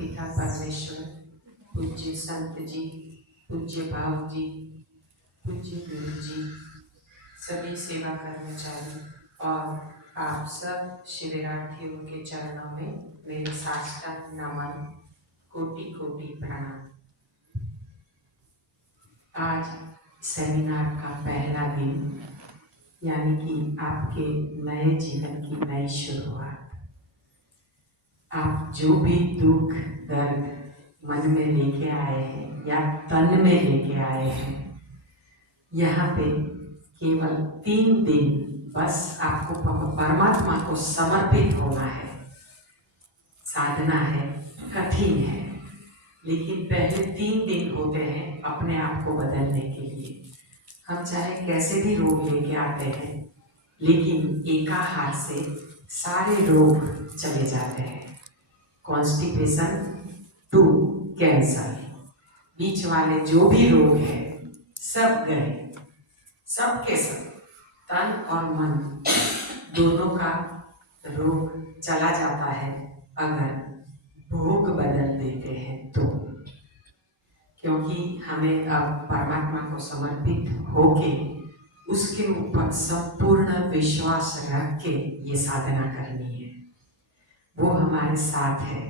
पिता परमेश्वर, पूज्य संत जी, पूज्य भाव जी, पूज्य गुरु जी, सभी सेवा कर्मचारी और आप सब शिविरार्थियों के चरणों में मेरे साष्टांग नमन, कोटि कोटि प्रणाम। आज सेमिनार का पहला दिन, यानी कि आपके नए जीवन की नई शुरुआत। आप जो भी दुख दर्द मन में लेके आए हैं या तन में लेके आए हैं, यहाँ पे केवल 3 दिन बस आपको परमात्मा को समर्पित होना है। साधना है, कठिन है, लेकिन पहले 3 दिन होते हैं अपने आप को बदलने के लिए। हम चाहे कैसे भी रोग लेके आते हैं, लेकिन एकाहार से सारे रोग चले जाते हैं। कॉन्स्टिपेशन टू कैंसर, बीच वाले जो भी रोग हैं सब गए, सब के सब, तन और मन दोनों का रोग चला जाता है अगर भोग बदल देते हैं तो। क्योंकि हमें अब परमात्मा को समर्पित होके उसके ऊपर संपूर्ण विश्वास रख के ये साधना करनी है। वो हमारे साथ है।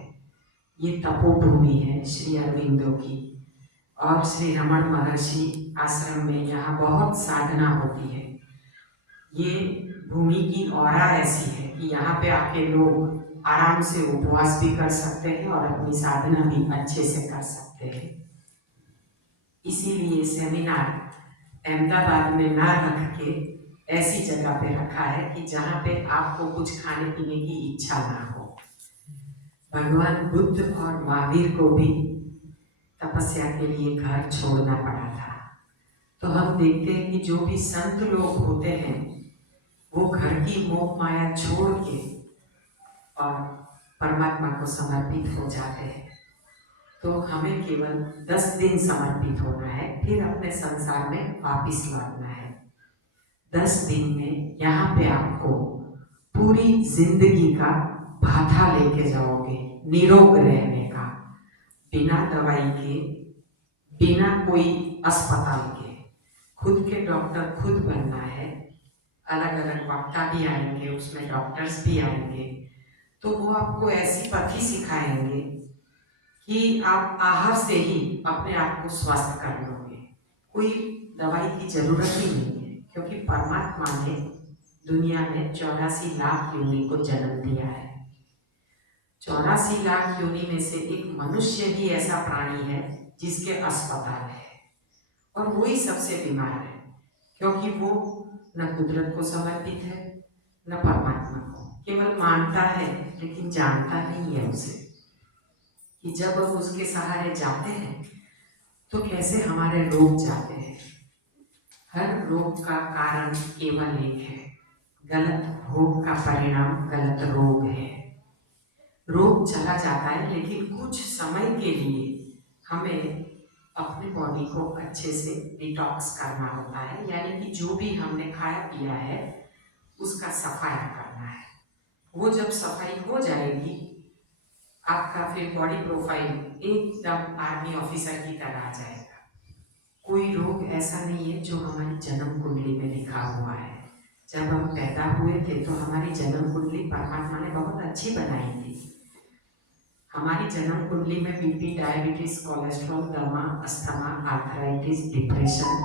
ये तपोभूमि है श्री अरविंदो की, और श्री रमण महर्षि आश्रम में यहाँ बहुत साधना होती है। ये भूमि की औरा ऐसी है कि यहाँ पे आके लोग आराम से उपवास भी कर सकते हैं और अपनी साधना भी अच्छे से कर सकते हैं। इसीलिए सेमिनार अहमदाबाद में ना रख के ऐसी जगह पे रखा है कि जहाँ पे आपको कुछ खाने पीने की इच्छा ना हो। भगवान बुद्ध और महावीर को भी तपस्या के लिए घर छोड़ना पड़ा था। तो हम देखते हैं कि जो भी संत लोग होते हैं वो घर की मोह माया छोड़ के और परमात्मा को समर्पित हो जाते हैं। तो हमें केवल 10 दिन समर्पित होना है, फिर अपने संसार में वापिस लौटना है। 10 दिन में यहाँ पे आपको पूरी जिंदगी का भाथा लेके जाओगे, निरोग रहने का, बिना दवाई के, बिना कोई अस्पताल के। खुद के डॉक्टर खुद बनना है। अलग अलग वक्ता भी आएंगे, उसमें डॉक्टर्स भी आएंगे, तो वो आपको ऐसी पद्धति सिखाएंगे कि आप आहार से ही अपने आप को स्वस्थ कर लोगे। कोई दवाई की जरूरत ही नहीं है, क्योंकि परमात्मा ने दुनिया में 84 लाख योनि को जन्म दिया है। 84 लाख योनि में से एक मनुष्य ही ऐसा प्राणी है जिसके अस्पताल है, और वो ही सबसे बीमार है, क्योंकि वो न कुदरत को समर्पित है न परमात्मा को। केवल मानता है लेकिन जानता नहीं है उसे, कि जब हम उसके सहारे जाते हैं तो कैसे हमारे रोग जाते हैं। हर रोग का कारण केवल एक है, गलत भोग का परिणाम गलत रोग है। रोग चला जाता है, लेकिन कुछ समय के लिए हमें अपने बॉडी को अच्छे से डिटॉक्स करना होता है, यानी कि जो भी हमने खाया पिया है उसका सफाया करना है। वो जब सफाई हो जाएगी, आपका फिर बॉडी प्रोफाइल एकदम आर्मी ऑफिसर की तरह आ जाएगा। कोई रोग ऐसा नहीं है जो हमारी जन्म कुंडली में लिखा हुआ है। जब हम पैदा हुए थे तो हमारी जन्म कुंडली परमात्मा ने बहुत अच्छी बनाई थी। हमारी जन्म कुंडली में बीपी, डायबिटीज, कोलेस्ट्रॉल, दमा, अस्थमा, आर्थराइटिस, डिप्रेशन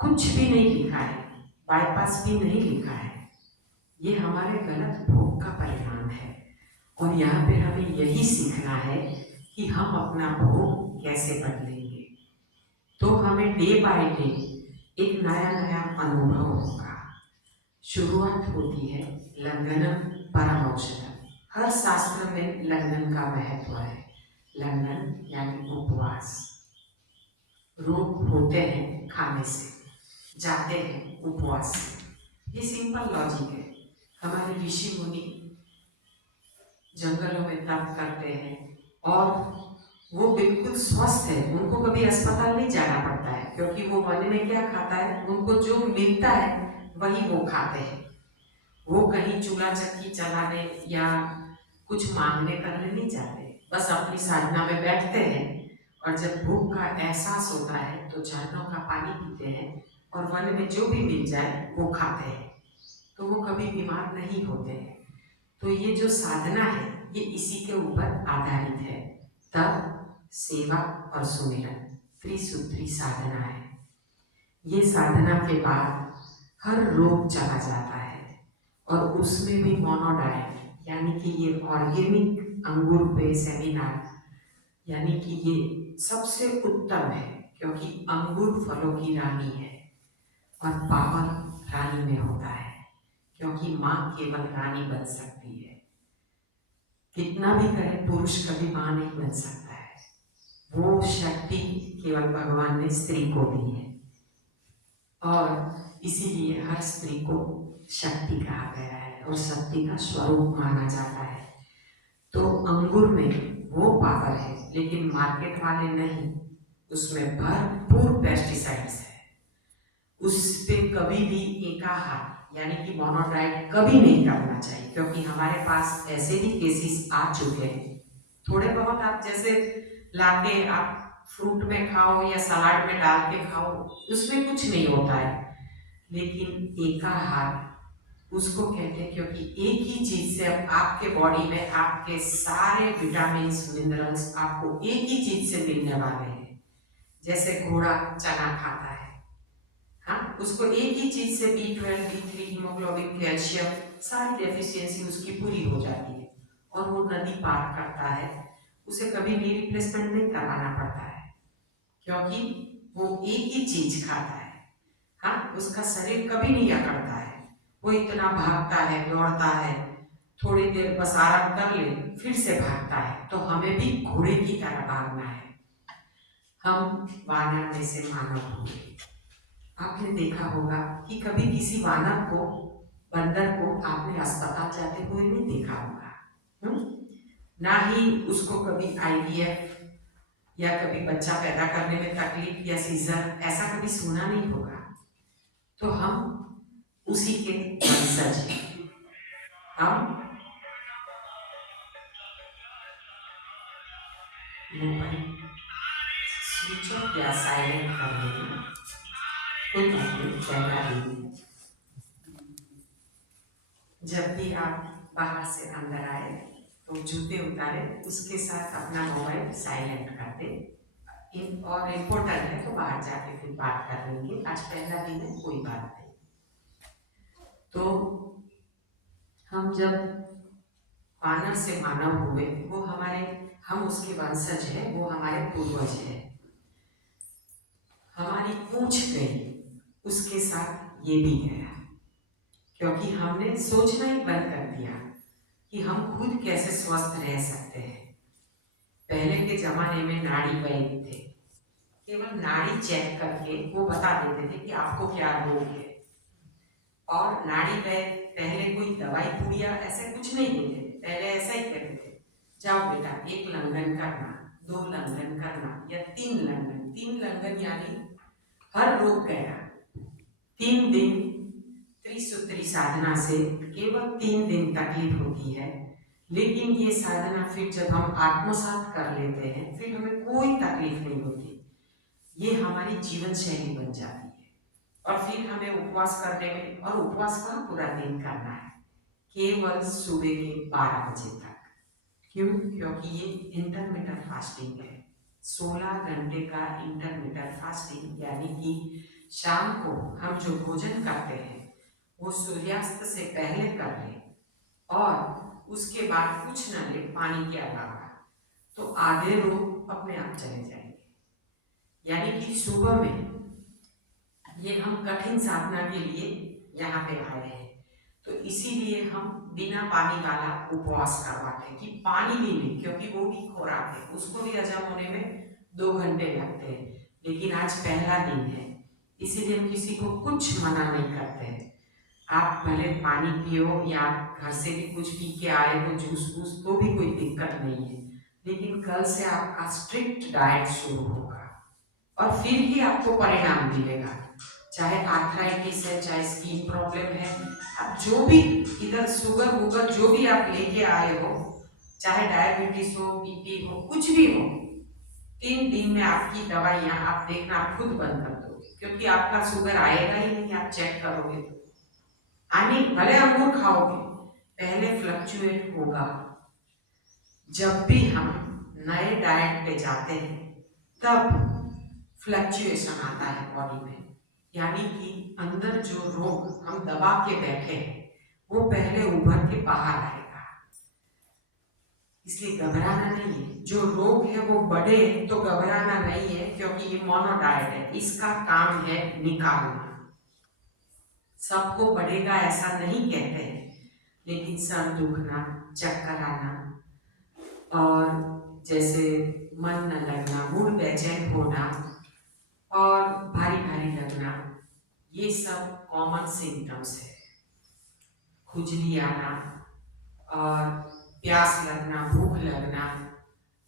कुछ भी नहीं लिखा है, बाईपास भी नहीं लिखा है। ये हमारे गलत भोग का परिणाम है, और यहाँ पे हमें यही सीखना है कि हम अपना भोग कैसे बदलेंगे। तो हमें डे बाय डे एक नया नया अनुभव होगा। शुरुआत होती है लंघनम परम औषधम। हर शास्त्र में लंघन का महत्व है। लंघन यानी उपवास। रोग होते हैं खाने से, जाते हैं उपवास से। ये सिंपल लॉजिक है। हमारे ऋषि मुनि जंगलों में तप करते हैं और वो बिल्कुल स्वस्थ है, उनको कभी अस्पताल नहीं जाना पड़ता है, क्योंकि वो वन में क्या खाता है, उनको जो मिलता है वही वो खाते हैं। वो कहीं चूल्हा चक्की चलाने या कुछ मांगने करने नहीं जाते। बस अपनी साधना में बैठते हैं और जब भूख का एहसास होता है तो झरनों का पानी पीते हैं और वन में जो भी मिल जाए वो खाते हैं, तो वो कभी बीमार नहीं होते हैं। तो ये जो साधना है ये इसी के ऊपर आधारित है। तप, सेवा और सुमिरन त्रिसूत्री साधना है। ये साधना के बाद हर रोग चला जाता है और उसमें भी मोनोडाइट यानी कि ये ऑर्गेनिक अंगूर पे सेमिनार, यानी कि ये सबसे उत्तम है क्योंकि अंगूर फलों की रानी है और पावर रानी में होता है, क्योंकि माँ केवल रानी बन सकती है। कितना भी करे पुरुष कभी माँ नहीं बन सकता है, वो शक्ति केवल भगवान ने स्त्री को दी है और इसीलिए हर स्त्री को शक्ति कहा गया है और शक्ति का स्वरूप माना जाता है। तो अंगूर में वो पावर है लेकिन मार्केट वाले नहीं, उसमें भरपूर पेस्टिसाइड्स है। उस पे कभी भी एकाहार यानी कि मोनोडाइट कभी नहीं करना चाहिए, क्योंकि हमारे पास ऐसे भी केसेस आ चुके हैं। थोड़े बहुत आप जैसे लाके आप फ्रूट में खाओ या सलाद में डाल के खाओ, उसमें कुछ नहीं होता है, लेकिन एकाहार उसको कहते हैं क्योंकि एक ही चीज से अब आपके बॉडी में आपके सारे विटामिन मिनरल्स आपको एक ही चीज से मिलने वाले हैं। जैसे घोड़ा चना खाता है, हाँ, उसको एक ही चीज से B12, B3, हीमोग्लोबिन, कैल्शियम सारी डेफिशिएंसी उसकी पूरी हो जाती है और वो नदी पार करता है, उसे कभी भी रिप्लेसमेंट नहीं करवाना पड़ता है क्योंकि वो एक ही चीज खाता है। हाँ, उसका शरीर कभी नहीं अकड़ता है, वो इतना भागता है, दौड़ता है, थोड़ी देर बस आराम कर ले फिर से भागता है। तो हमें भी घोड़े की तरह भागना है। हम वानर में से मानव हुए। आपने देखा होगा कि कभी किसी वानर को, बंदर को आपने अस्पताल जाते हुए नहीं देखा होगा, ना ही उसको कभी IVF या कभी बच्चा पैदा करने में तकलीफ या सीजर ऐसा कभी सुना नहीं होगा। तो हम उसी के वंशज हैं। हम मोबाइल स्विच ऑफ या साइलेंट कर देना, कोई बात नहीं, पहला दिन जब भी आप बाहर से अंदर आए तो जूते उतारे, उसके साथ अपना मोबाइल साइलेंट कर दे। और इम्पोर्टेंट है तो बाहर जाके फिर बात कर लेंगे, आज पहला दिन है, कोई बात नहीं। तो हम जब वानर से मानव हुए, वो हमारे, हम उसके वंशज हैं, वो हमारे पूर्वज हैं। हमारी पूंछ गई, उसके साथ ये भी गया, क्योंकि हमने सोचना ही बंद कर दिया कि हम खुद कैसे स्वस्थ रह सकते हैं। पहले के जमाने में नाड़ी वैद्य थे, केवल नाड़ी चेक करके वो बता देते थे कि आपको क्या रोग है। और नाड़ी वैद्य पहले कोई दवाई पुड़िया ऐसे कुछ नहीं देते थे, पहले ऐसा ही कहते थे, जाओ बेटा 1 लंघन करना, 2 लंघन करना या 3 लंघन। 3 लंघन यानी हर रोग गया। 3 दिन त्रिसूत्री साधना से केवल 3 दिन तकलीफ होती है, लेकिन ये साधना फिर जब हम आत्मसात कर लेते हैं फिर हमें कोई तकलीफ नहीं होती। ये हमारी जीवन शैली बन जाती है और फिर हमें उपवास करने में, और उपवास का पूरा दिन करना है, केवल सुबह के 12 बजे तक। क्यों? क्योंकि ये इंटरमिटेंट फास्टिंग है, 16 घंटे का इंटरमिटेंट फास्टिंग, यानी कि शाम को हम जो भोजन करते हैं वो सूर्यास्त से पहले कर ले और उसके बाद कुछ न ले पानी के अलावा, तो आधे रोग अपने आप चले जाएंगे। यानी कि सुबह में ये हम कठिन साधना के लिए यहाँ पे आए हैं, तो इसीलिए हम बिना पानी वाला उपवास करवाते हैं कि पानी भी नहीं, क्योंकि वो भी खुराक है, उसको भी हजम होने में 2 घंटे लगते हैं। लेकिन आज पहला दिन है, इसीलिए हम किसी को कुछ मना नहीं करते हैं। आप भले पानी पियो या घर से भी कुछ पी के आए हो, जूस वूस, तो भी कोई दिक्कत नहीं है, लेकिन कल से आपका स्ट्रिक्ट डाइट शुरू होगा और फिर ही आपको परिणाम मिलेगा। चाहे आर्थराइटिस है, चाहे स्किन प्रॉब्लम है, आप जो भी इधर शुगर वुगर जो भी आप लेके आए हो, चाहे डायबिटीज हो, बीपी हो, कुछ भी हो, 3 दिन में आपकी दवाइयाँ आप देखना आप खुद बंद कर दोगे, क्योंकि आपका शुगर आएगा ही नहीं। आप चेक करोगे तो आने भले अंगूर खाओगे, पहले फ्लक्चुएट होगा। जब भी हम नए डाइट पे जाते हैं तब फ्लक्चुएशन आता है बॉडी में, यानी कि अंदर जो रोग हम दबा के बैठे हैं वो पहले उभर के बाहर आएगा। इसलिए घबराना नहीं है। जो रोग है वो बढ़े तो घबराना नहीं है, क्योंकि ये मोनो डाइट है, इसका काम है निकालना। सबको बढ़ेगा ऐसा नहीं कहते हैं, लेकिन सर दुखना, चक्कर आना और जैसे मन न लगना, मूड बेचैन होना और भारी भारी लगना, ये सब कॉमन सिम्टम्स है। खुजली आना और प्यास लगना, भूख लगना,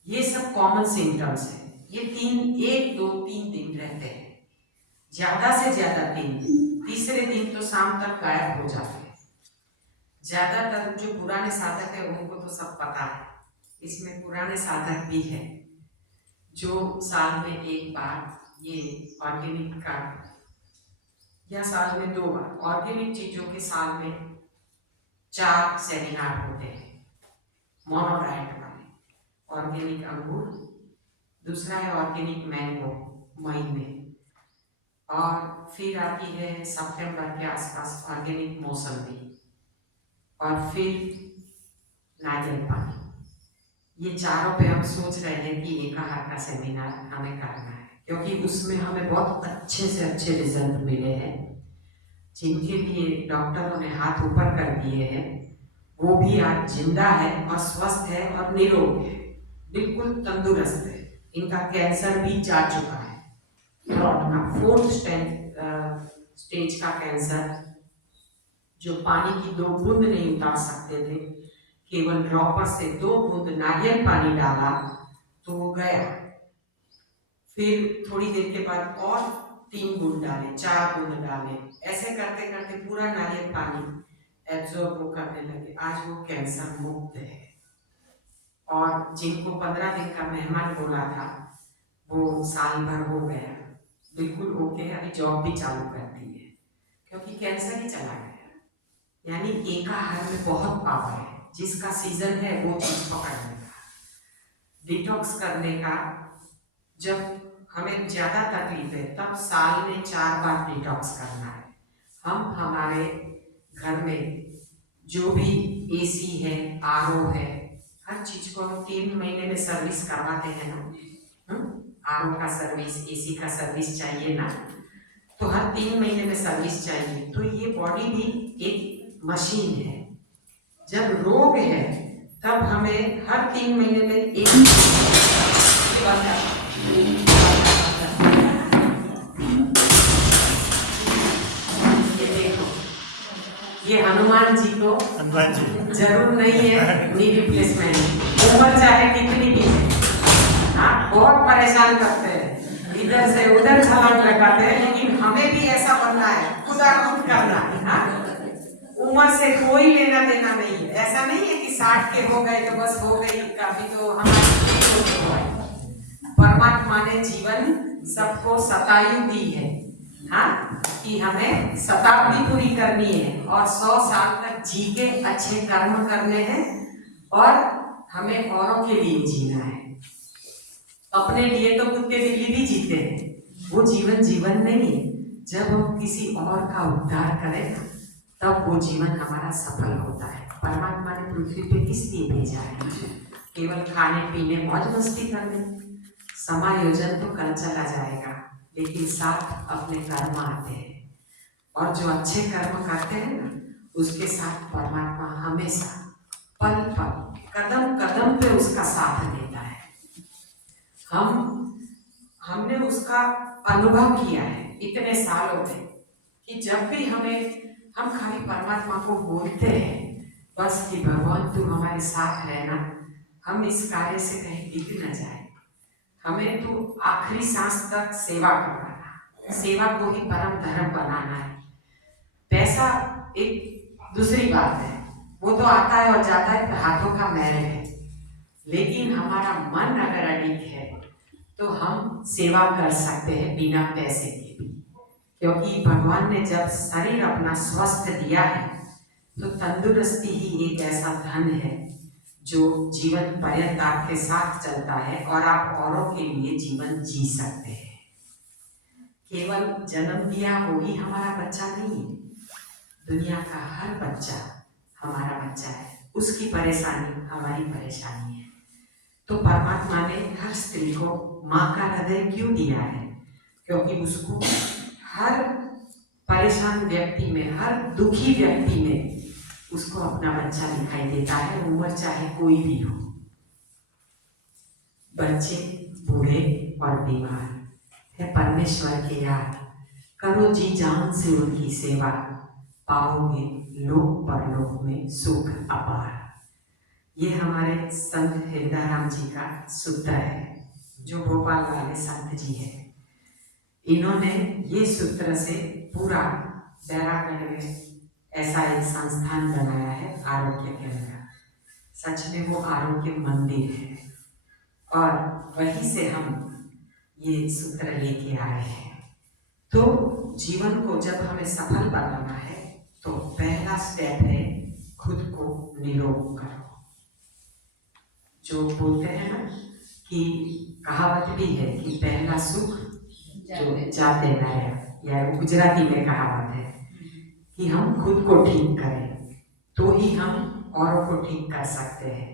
ये सब कॉमन सिम्टम्स है। ये 1, 2, 3 दिन रहते हैं, ज्यादा से ज्यादा 3 दिन। तीसरे दिन तो शाम तक गायब हो जाते हैं। ज्यादातर जो पुराने साधक है उनको तो सब पता है, इसमें पुराने साधक भी है जो साल में 1 बार ये ऑर्गेनिक का, या साल में 2 बार ऑर्गेनिक चीजों के साल में 4 सेमिनार होते हैं मोनो डाइट वाले। ऑर्गेनिक अंगूर, दूसरा है ऑर्गेनिक मैंगो मई में, और फिर आती है सितंबर के आसपास ऑर्गेनिक मौसमी, और फिर नारियल पानी। ये चारों पे हम सोच रहे हैं कि एक आहार का सेमिनार हमें करना है, क्योंकि उसमें हमें बहुत अच्छे से अच्छे रिजल्ट मिले हैं। जिनके लिए डॉक्टरों ने हाथ ऊपर कर दिए हैं वो भी आज जिंदा है और स्वस्थ है और निरोग है, बिल्कुल तंदुरुस्त है। इनका कैंसर भी जा चुका है, थ्रोट का 4th स्टेज का कैंसर, जो पानी की 2 बूंद नहीं उतार सकते थे, केवल ड्रॉपर से 2 बूंद नारियल पानी डाला तो वो गया। फिर थोड़ी देर के बाद और 3 बूंद डाले, 4 बूंद डाले, ऐसे करते करते पूरा नारियल पानी एब्जॉर्ब वो करने लगे। आज वो कैंसर मुक्त है, और जिनको 15 दिन का मेहमान बोला था वो साल भर हो गया, बिल्कुल ओके है, अभी जॉब भी चालू कर दी है, क्योंकि कैंसर ही चला गया। यानी एक आहार में बहुत पावर है, जिसका सीजन है वो चीज पकड़ने का, डिटॉक्स करने का। जब हमें ज्यादा तकलीफ है तब साल में 4 बार डिटॉक्स करना है। हम हमारे घर में जो भी एसी है, आरओ है, हर चीज को हम 3 महीने में सर्विस करवाते हैं ना। आरओ का सर्विस, एसी का सर्विस चाहिए ना, तो हर 3 महीने में सर्विस चाहिए। तो ये बॉडी भी एक मशीन है। जब रोग है तब हमें हर 3 महीने में एक ये हनुमान जी को जरूर नहीं है नी रिप्लेसमेंट, उम्र चाहे कितनी भी है, हाँ बहुत परेशान करते हैं, इधर से उधर छलांग लगाते हैं, लेकिन हमें भी ऐसा बनना है, खुदा खुद करना है। हाँ, उम्र से कोई लेना देना नहीं है। ऐसा नहीं है कि 60 के हो गए तो बस हो गई, कभी तो हमारी परमात्मा ने जीवन सबको शतायु दी है, हाँ, कि हमें शताब्दी पूरी करनी है और 100 साल तक जी के अच्छे कर्म करने हैं, और हमें औरों के लिए जीना है। अपने लिए तो कुत्ते बिल्ली भी जीते हैं, वो जीवन जीवन नहीं है। जब हम किसी और का उद्धार करें ना, तब वो जीवन हमारा सफल होता है। परमात्मा ने पृथ्वी पे किस लिए भेजा है? केवल खाने पीने मौज मस्ती करने। समायोजन तो कल चला जाएगा, लेकिन साथ अपने कर्म आते हैं, और जो अच्छे कर्म करते हैं ना, उसके साथ परमात्मा हमेशा पल पल, कदम कदम पे उसका साथ देता है। हमने उसका अनुभव किया है इतने सालों में, कि जब भी हम खाली परमात्मा को बोलते हैं बस कि भगवान तू हमारे साथ रहना, हम इस कार्य से कहीं टिक न जाए, हमें तो आखिरी सांस तक सेवा करना, सेवा को ही परम धर्म बनाना है। पैसा एक दूसरी बात है, वो तो आता है और जाता है, हाथों का मैल है। लेकिन हमारा मन अगर अडिग है तो हम सेवा कर सकते हैं बिना पैसे के भी, क्योंकि भगवान ने जब शरीर अपना स्वस्थ दिया है तो तंदुरुस्ती ही एक ऐसा धन है जो जीवन पर्यंत आपके साथ चलता है और आप औरों के लिए जीवन जी सकते हैं। केवल जन्म दिया वही हमारा बच्चा नहीं है, दुनिया का हर बच्चा हमारा बच्चा है, उसकी परेशानी हमारी परेशानी है। तो परमात्मा ने हर स्त्री को माँ का हृदय क्यों दिया है? क्योंकि उसको हर परेशान व्यक्ति में, हर दुखी व्यक्ति में उसको अपना बच्चा दिखाई देता है, उम्र चाहे कोई भी हो। बच्चे, बूढ़े और बीमार है परमेश्वर के याद, करो जी जान से उनकी सेवा, पाओगे लोक परलोक में सुख अपार। ये हमारे संत हृदयराम जी का सूत्र है, जो भोपाल वाले संत जी है। इन्होंने ये सूत्र से पूरा बैरागढ़ में ऐसा एक संस्थान बनाया है, आरोग्य केंद्र। सच में वो आरोग्य मंदिर है और वहीं से हम ये सूत्र लेके आए हैं। तो जीवन को जब हमें सफल बनाना है तो पहला स्टेप है खुद को निरोग करो। जो बोलते हैं ना कि कहावत भी है कि पहला सुख जो जाते लाया, या गुजराती में कहावत है कि हम खुद को ठीक करें तो ही हम औरों को ठीक कर सकते हैं,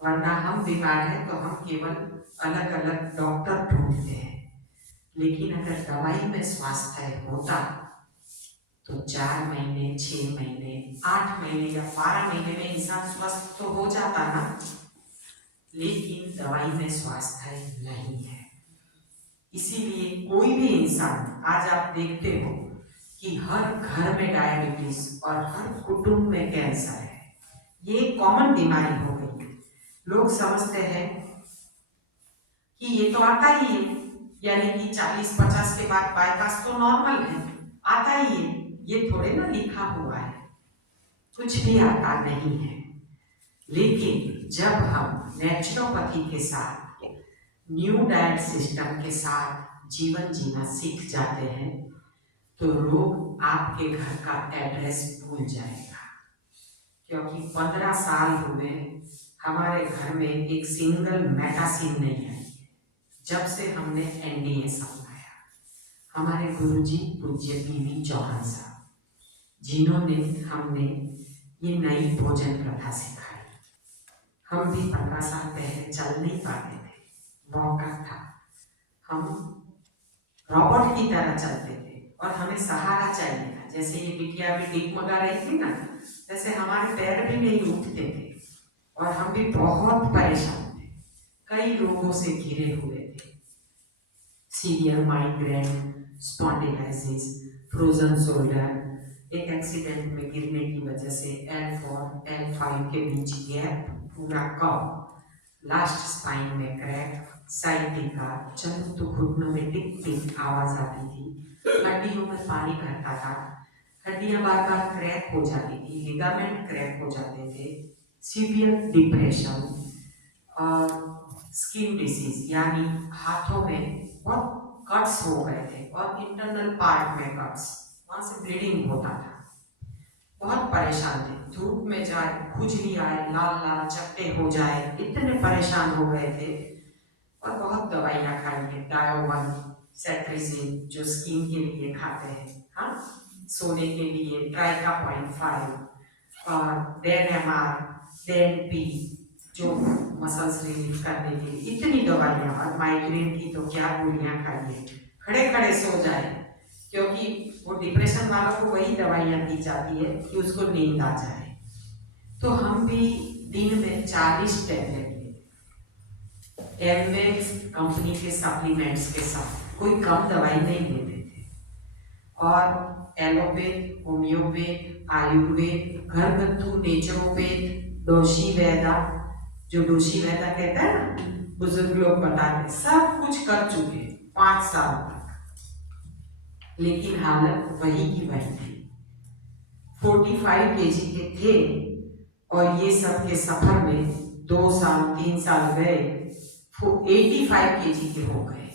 वरना हम बीमार हैं तो हम केवल अलग अलग डॉक्टर ढूंढते हैं। लेकिन अगर दवाई में स्वास्थ्य होता तो 4 महीने, 6 महीने, 8 महीने या 12 महीने में इंसान स्वस्थ तो हो जाता ना। लेकिन दवाई में स्वास्थ्य नहीं है, इसीलिए कोई भी इंसान, आज आप देखते हो कि हर घर में डायबिटीज और हर कुटुंब में कैंसर है। ये कॉमन बीमारी हो गई है। लोग समझते हैं कि ये तो आता ही है, यानी कि 40-50 के बाद बाईपास तो नॉर्मल है, आता ही है। ये थोड़े ना लिखा हुआ है, कुछ भी आता नहीं है। लेकिन जब हम नेचुरोपैथी के साथ, न्यू डाइट सिस्टम के साथ जीवन जीना सीख जाते हैं तो रोग आपके घर का एड्रेस भूल जाएगा। क्योंकि 15 साल हुए हमारे घर में एक सिंगल मेडिसिन नहीं है जब से हमने एनडीए संभाला। हमारे गुरुजी पूज्य पीवी चौहान साहब, जिन्होंने हमने ये नई भोजन प्रथा सिखाई। हम भी 15 साल पहले चल नहीं पाते थे, मौका था, हम रोबोट की तरह चलते थे और हमें सहारा चाहिए था। जैसे ये बिटिया भी डिगमगा रही थी ना, वैसे हमारे पैर भी नहीं उठते थे और हम भी बहुत परेशान थे, कई रोगों से घिरे हुए थे। Severe migraine, spondylosis, frozen shoulder, एक एक्सीडेंट में गिरने की वजह से L4 L5 के बीच गैप, पूरा कप, लास्ट स्पाइन में क्रैक, साइटिका, चलूं तो घुटनों में टिक टिक आवाज आती थी, हड्डियों में पानी भरता था, हड्डियां बार बार क्रैक हो जाती थी, लिगामेंट क्रैक हो जाते थे, सीवियर डिप्रेशन और स्किन डिसीज, यानी हाथों में बहुत कट्स हो गए थे और इंटरनल पार्ट में कट्स, वहां से ब्लीडिंग होता था। बहुत परेशान थे, धूप में जाए, खुजली आए, लाल लाल चट्टे हो जाए, इतने परेशान हो गए थे और बहुत दवाइयाँ खाई है, डायोवन, सेट्रिजिन जो स्किन के लिए खाते हैं, हाँ, सोने के लिए ट्राइका 0.5 और डेनएमआर, डेनपी जो मसल्स रिलीफ करने के लिए, इतनी दवाइयाँ। और माइग्रेन की तो क्या गोलियाँ खाइए, खड़े खड़े सो जाए, क्योंकि वो डिप्रेशन वालों को वही दवाइयाँ दी जाती है कि उसको नींद आ जाए। तो हम भी दिन में 40 टैबलेट लेते, एमवेक्स कंपनी के सप्लीमेंट्स के साथ, कोई कम दवाई नहीं लेते थे। और एलोपैथ, होम्योपैथ, आयुर्वेद, घरगथ्थू, नेचुरोपैथ, दोषी वैदा, जो दोषी वैदा कहता है ना, बुजुर्ग लोग बताते, सब कुछ कर चुके 5 साल तक, लेकिन हालत वही की वही थी। 45 kg के थे और ये सब के सफर में 2 साल 3 साल गए, वो 85 kg के हो गए।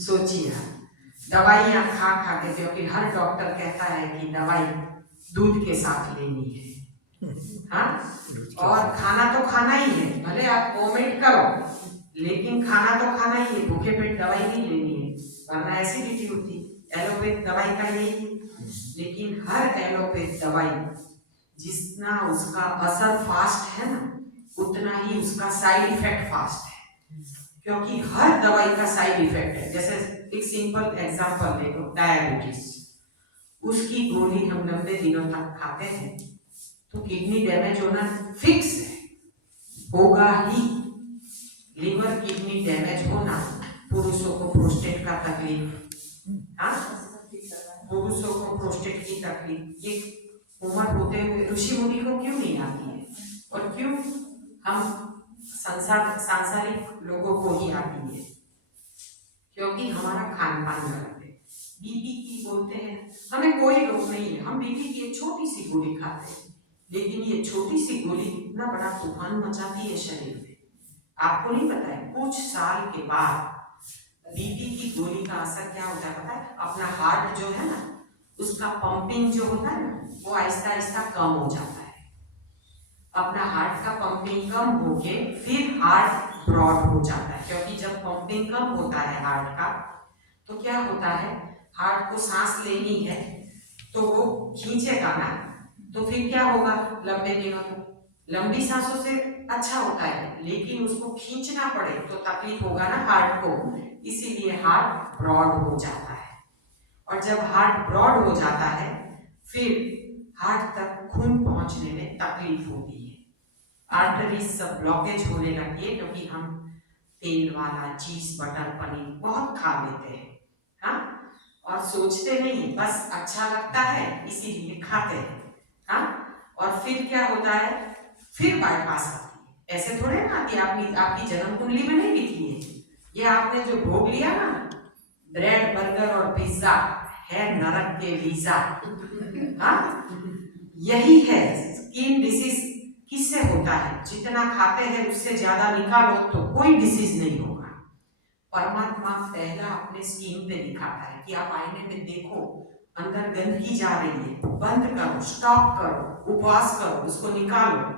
सोचिए आप, दवाइयाँ खा खा के, क्योंकि हर डॉक्टर कहता है कि दवाई दूध के साथ लेनी है, हाँ, और खाना तो खाना ही है, भले आप वोमिट करो लेकिन खाना तो खाना ही है, भूखे पेट दवाई नहीं लेनी है वरना एसिडिटी होती। एलोपैथ दवाई का यही है, लेकिन हर एलोपैथ दवाई जितना उसका असर फास्ट है ना, उतना ही उसका साइड इफेक्ट फास्ट है, क्योंकि हर दवाई का साइड इफेक्ट है। जैसे एक सिंपल एग्जांपल ले लो, डायबिटीज, उसकी गोली हम लंबे दिनों तक खाते हैं तो किडनी डैमेज होना फिक्स है, होगा ही। लिवर किडनी डैमेज होना, पुरुषों को प्रोस्टेट का तकलीफ, हाँ, पुरुषों को प्रोस्टेट की तकलीफ, ये उम्र होते हुए ऋषि मुनि को क्यों नहीं आती है, और क्यों हम सांसारिक लोगों को ही आती है? क्योंकि हमारा खान पान गलत है। बीपी की बोलते हैं, हमें कोई रोग नहीं है, हम बीपी की एक छोटी सी गोली खाते हैं, लेकिन ये छोटी सी गोली कितना बड़ा तूफान मचाती है शरीर में, आपको नहीं पता है। कुछ साल के बाद बीपी की गोली का असर क्या होता है पता है? अपना हार्ट जो है ना, उसका पंपिंग जो होता है ना, वो आहिस्ता आहिस्ता कम हो जाता है। अपना हार्ट का पंपिंग कम होके फिर हार्ट ब्रॉड हो जाता है, क्योंकि जब पंपिंग कम होता है हार्ट का तो क्या होता है, हार्ट को सांस लेनी है तो वो खींचेगा ना, तो फिर क्या होगा, लंबे दिनों तक लंबी सांसों से अच्छा होता है, लेकिन उसको खींचना पड़े तो तकलीफ होगा ना हार्ट को, इसीलिए हार्ट ब्रॉड हो जाता है। और जब हार्ट ब्रॉड हो जाता है फिर हार्ट तक खून पहुंचने में तकलीफ होती है, आर्टरीज सब ब्लॉकेज होने लगती है, क्योंकि हम तेल वाला चीज बटर पनीर बहुत खा लेते हैं, हाँ, और सोचते नहीं, बस अच्छा लगता है इसीलिए खाते हैं, हाँ, और फिर क्या होता है, फिर बाईपास आती है। ऐसे थोड़े ना आती, आपकी जन्म कुंडली में नहीं लिखी है, ये आपने जो भोग लिया ना, ब्रेड बर्गर और पिज्जा है नरक के वीजा, हाँ, यही है। स्किन डिसीज किससे होता है, जितना खाते हैं उससे ज्यादा निकालो तो कोई डिसीज नहीं होगा। परमात्मा पहला अपने स्किन पे दिखाता है कि आप आईने में देखो, अंदर गंदगी जा रही है, बंद करो, स्टॉप करो, उपवास करो, उसको निकालो।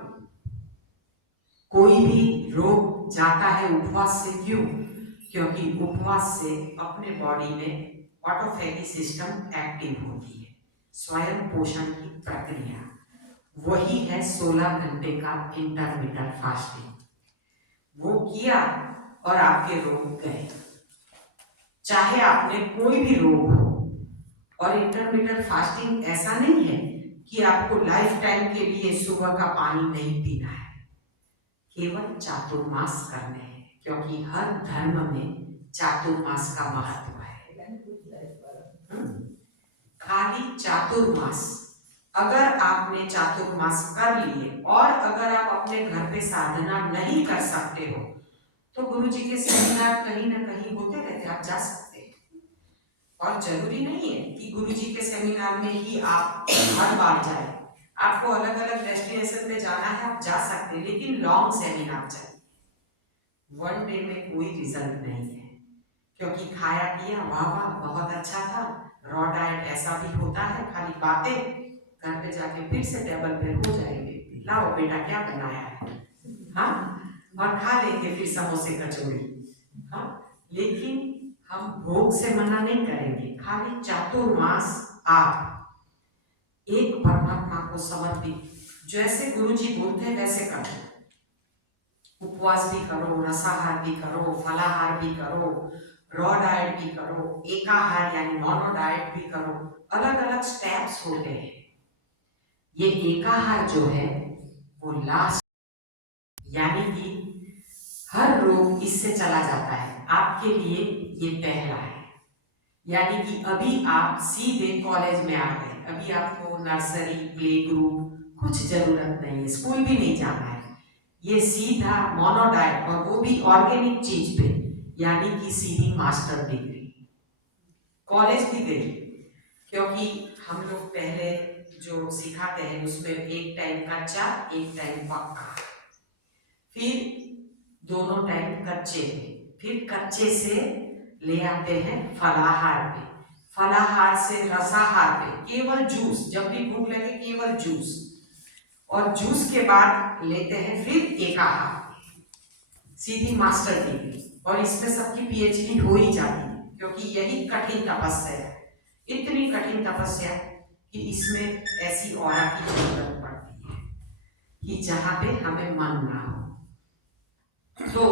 कोई भी रोग जाता है उपवास से, क्यों? क्योंकि उपवास से अपने बॉडी में ऑटोफेगी सिस्टम एक्टिव होती है, स्वयं पोषण की प्रक्रिया, वही है 16 घंटे का इंटरमिटेंट फास्टिंग। वो किया और आपके रोग गए, चाहे आपने कोई भी रोग हो। और इंटरमिटेंट फास्टिंग ऐसा नहीं है कि आपको लाइफ टाइम के लिए सुबह का पानी नहीं पीना है, केवल चातुर्मास करने हैं, क्योंकि हर धर्म में चातुर्मास का महत्व है। खाली चातुर्मास, अगर आपने चातुर्मास कर लिए और अगर आप अपने घर पे साधना नहीं कर सकते हो तो गुरुजी के सेमिनार कहीं ना कहीं होते रहते, आप जा सकते हैं। और जरूरी नहीं है कि गुरुजी के सेमिनार में ही आप हर बार जाए, आपको अलग अलग डेस्टिनेशन पे जाना है, आप जा सकते हैं, लेकिन लॉन्ग सेमिनार चाहिए। वन डे में कोई रिजल्ट नहीं है, क्योंकि खाया पिया वाह वाह बहुत अच्छा था, रॉ डाइट ऐसा भी होता है, खाली बातें, घर पे जाके फिर से टेबल पे हो जाएंगे, लाओ बेटा क्या बनाया है, हाँ, और खा लेंगे फिर समोसे कचौड़ी, हाँ, लेकिन हम भोग से मना नहीं करेंगे। खाली चातुर्मास आप एक परमात्मा को समर्पित, जैसे गुरुजी बोलते हैं वैसे करो, उपवास भी करो, रसाहार भी करो, फलाहार भी करो, रॉ डाइट भी करो, एकाहार यानी मोनो डाइट भी करो, अलग अलग स्टेप्स होते हैं। ये एकाहार जो है वो लास्ट, यानी कि हर रोग इससे चला जाता है, आपके लिए ये पहला है। यानी कि अभी आप सीधे कॉलेज में आ गए, अभी आपको नर्सरी प्ले ग्रुप कुछ जरूरत नहीं है, स्कूल भी नहीं जाना है, ये सीधा मोनो डाइट, और वो भी ऑर्गेनिक चीज पे, यानी कि सीधी मास्टर डिग्री। कॉलेज भी गई, क्योंकि हम लोग पहले जो सिखाते हैं उसमें एक टाइम कच्चा एक टाइम पक्का, फिर दोनों टाइम कच्चे पे, फिर कच्चे से ले आते हैं फलाहार पे, फलाहार से रसाहार पे, केवल जूस, जब भी भूख लगे केवल जूस, और जूस के बाद लेते हैं फिर एकाहार, सीधी मास्टर डिग्री। और इसमें सबकी पीएचडी हो ही जाती है, क्योंकि यही कठिन तपस्या है, इतनी कठिन तपस्या कि इसमें ऐसी औरा की जरूरत पड़ती है कि जहां पे हमें मन ना हो। तो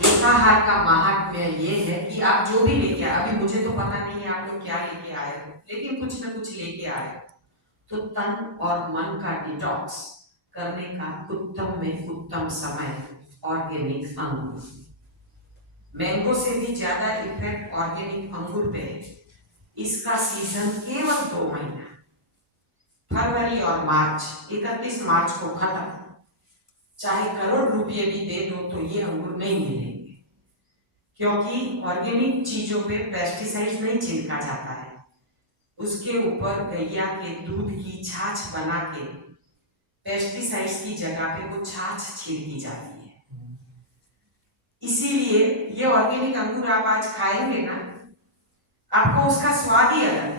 एकाहार का महात्म्य ये है कि आप जो भी लेके आए, अभी मुझे तो पता नहीं है आप लोग क्या लेके आए हो, लेकिन कुछ ना कुछ लेके आए हो, तो तन और मन का डिटॉक्स करने का उत्तम में उत्तम समय ऑर्गेनिक अंगूर। मैंगो से भी ज्यादा इफेक्ट ऑर्गेनिक अंगूर पे है। इसका सीजन केवल 2 महीना, फरवरी और मार्च, 31 मार्च को खत्म। चाहे करोड़ रुपये भी दे दो तो ये अंगूर नहीं मिलेंगे, क्योंकि ऑर्गेनिक चीजों पे पेस्टिसाइड नहीं छिड़का जाता है, उसके ऊपर गैया के दूध की छाछ बना के पेस्टिसाइड्स की जगह पे वो छाछ छिड़की जाती है। इसीलिए ये ऑर्गेनिक अंगूर आप आज खाएंगे ना, आपको उसका स्वाद ही अलग है।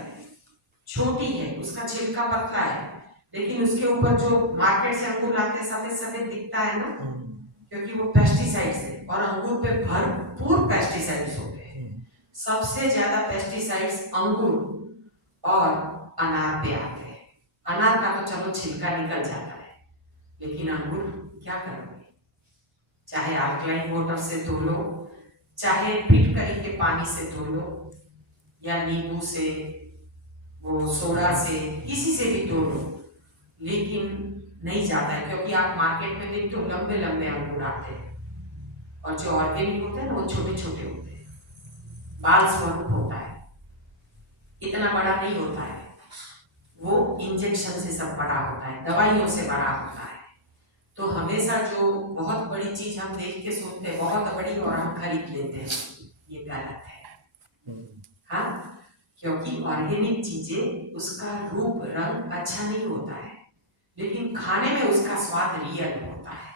छोटी है, उसका छिलका पतला है, लेकिन उसके ऊपर जो मार्केट से अंगूर आते हैं सफेद सफेद दिखता है ना, क्योंकि वो पेस्टिसाइड्स है, और अंगूर पे भरपूर पेस्टिसाइड्स होते हैं। सबसे ज्यादा पेस्टिसाइड्स अंगूर और अनार पे आते हैं। अनार का तो चलो छिलका निकल जाता है, लेकिन अंगूर क्या करोगे? चाहे अल्कलाइन वाटर से धो लो, चाहे फिटकरी के पानी से धो लो, या नींबू से, वो सोडा से, किसी से भी धो लो, लेकिन नहीं जाता है, क्योंकि आप मार्केट में देखते हो लंबे लंबे अंगूर आते हैं, और जो ऑर्गेनिक होते हैं ना वो छोटे छोटे होते हैं, बाल स्वरूप होता है, इतना बड़ा नहीं होता है, वो इंजेक्शन से सब बड़ा होता है, दवाइयों से बड़ा होता है। तो हमेशा जो बहुत बड़ी चीज हम देख के सोचते हैं बहुत बड़ी और हम खरीद लेते हैं, ये गलत है। हाँ, क्योंकि ऑर्गेनिक चीजें उसका रूप रंग अच्छा नहीं होता है, लेकिन खाने में उसका स्वाद रियल होता है,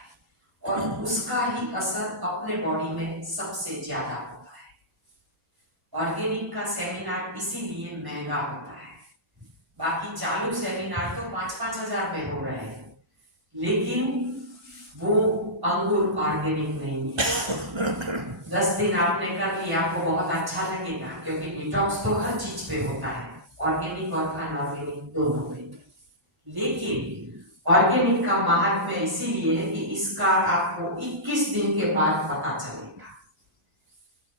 और उसका ही असर अपने बॉडी में सबसे ज्यादा होता है। ऑर्गेनिक का सेमिनार इसीलिए महंगा होता है, बाकी चालू सेमिनार तो 5-5 हजार में हो रहे हैं, लेकिन वो अंगूर ऑर्गेनिक नहीं है। 10 दिन आपने कर लिया, आपको बहुत अच्छा लगेगा, क्योंकि डिटॉक्स तो हर चीज पे होता है, ऑर्गेनिक और अनऑर्गेनिक दोनों पे। लेकिन ऑर्गेनिक का महात्म्य इसीलिए है कि इसका आपको 21 दिन के बाद पता चलेगा,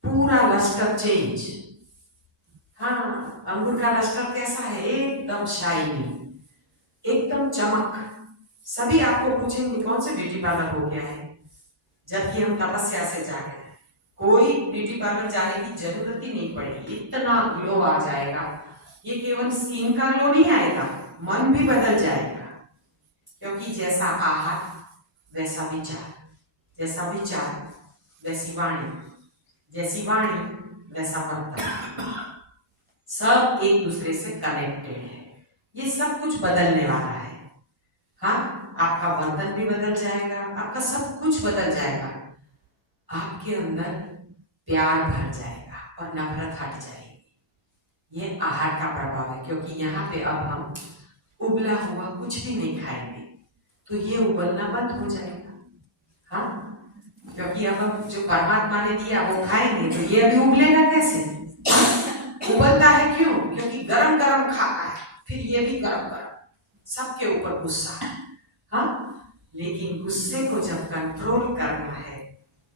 पूरा लस्टर चेंज। हाँ, अंगूर का लस्टर कैसा है? एकदम शाइनी, एकदम चमक। सभी आपको पूछेंगे कौन से ब्यूटी पार्लर हो गया है, जबकि हम तपस्या से जा रहे हैं। कोई ब्यूटी पार्लर जाने की जरूरत ही नहीं पड़ेगी, इतना ग्लो आ जाएगा। ये केवल स्किन का ग्लो नहीं आएगा, मन भी बदल जाएगा, क्योंकि जैसा आहार वैसा विचार, जैसा विचार वैसी वाणी, जैसी वाणी वैसा वर्तन, सब एक दूसरे से कनेक्टेड है। ये सब कुछ बदलने वाला है। हाँ, आपका वर्तन भी बदल जाएगा, आपका सब कुछ बदल जाएगा, आपके अंदर प्यार भर जाएगा और नफरत हट जाएगी। ये आहार का प्रभाव है, क्योंकि यहाँ पे अब हम उबला हुआ कुछ भी नहीं खाएंगे, तो ये उबलना बंद हो जाएगा। हाँ, क्योंकि अब हम जो परमात्मा ने दिया वो खाएंगे, तो ये अभी उबलेगा कैसे? उबलता है क्यों? क्योंकि गरम गरम खाना है, फिर ये भी गरम गरम, सबके ऊपर गुस्सा है। हाँ, लेकिन गुस्से को जब कंट्रोल करना है,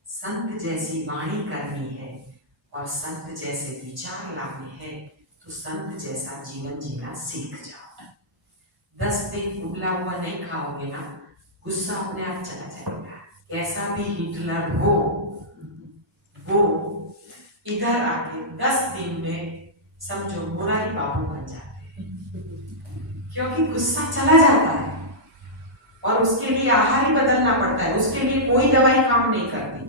संत जैसी वाणी करनी है और संत जैसे विचार लाने हैं, तो संत जैसा जीवन जीना सीख जाओ। 10 दिन उबला हुआ नहीं खाओगे ना, गुस्सा अपने आप चला जाएगा। कैसा भी हिटलर हो, वो इधर आके 10 दिन में समझो मुरारी बाबू बन जाते हैं, क्योंकि गुस्सा चला जाता है, और उसके लिए आहार ही बदलना पड़ता है, उसके लिए कोई दवाई काम नहीं करती।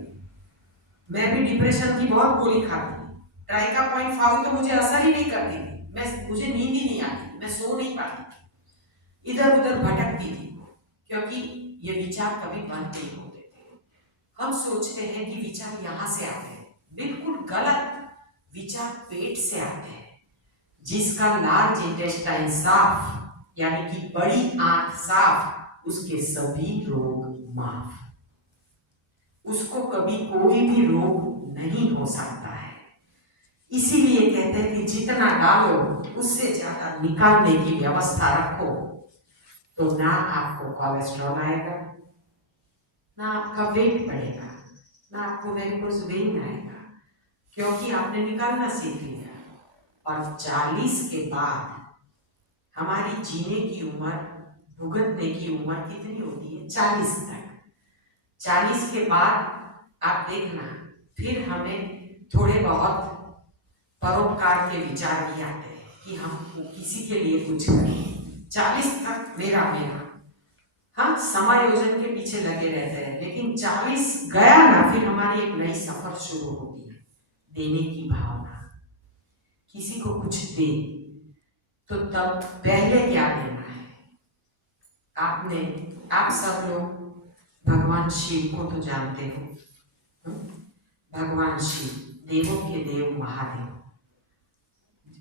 मैं भी डिप्रेशन की बहुत गोली खाती थी, ट्राइकापॉइंट फाउल तो मुझे असर ही नहीं करती थी, मुझे नींद ही नहीं आती, मैं सो नहीं पाती थी, इधर उधर भटकती थी, क्योंकि ये विचार कभी बंद नहीं होते थे। हम सोचते हैं कि विचार यहाँ से आते हैं, बिल्कुल गलत। विचार पेट से आते हैं। जिसका लार्ज इंटेस्टाइन साफ यानी कि बड़ी आंत साफ, उसके सभी रोग माफ। उसको कभी कोई भी रोग नहीं हो सकता है। इसीलिए कहते हैं कि जितना डालो उससे ज्यादा निकालने की व्यवस्था रखो, तो ना आपको कोलेस्ट्रॉल आएगा, ना आपका वेट बढ़ेगा, ना आपको वेरिकोज वेन आएगा, क्योंकि आपने निकालना सीख लिया। और 40 के बाद हमारी जीने की उम्र, भुगतने की उम्र कितनी होती है? 40 तक। 40 के बाद आप देखना फिर हमें थोड़े बहुत परोपकार के विचार भी आते हैं कि हम किसी के लिए कुछ करें। 40 तक मेरा हम समायोजन के पीछे लगे रहते हैं, लेकिन 40 गया ना, फिर हमारी एक नई सफर शुरू होती है। देने की भावना, किसी को कुछ दे, तो तब पहले क्या देना है? आप सब लोग भगवान शिव को तो जानते हो। भगवान शिव देवों के देव महादेव,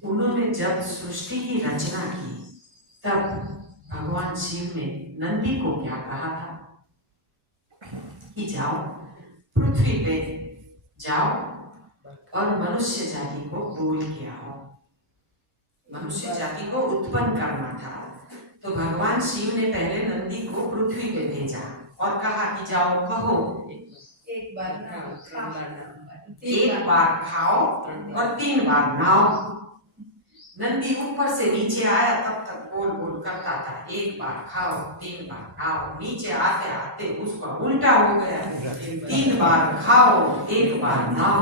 उन्होंने जब सृष्टि की रचना की तब भगवान शिव ने नंदी को क्या कहा था कि जाओ पृथ्वी पे जाओ और मनुष्य जाति को बोल के आओ। मनुष्य जाति को उत्पन्न करना था, तो भगवान शिव ने पहले नंदी को पृथ्वी पे भेजा और कहा कि जाओ कहो, एक बार खाओ और 3 बार नाओ। नंदी ऊपर से नीचे आया तब तक बोल बोल करता था, 1 बार खाओ 3 बार नाओ। नीचे आते आते उसका उल्टा हो गया, 3 बार खाओ 1 बार नाओ।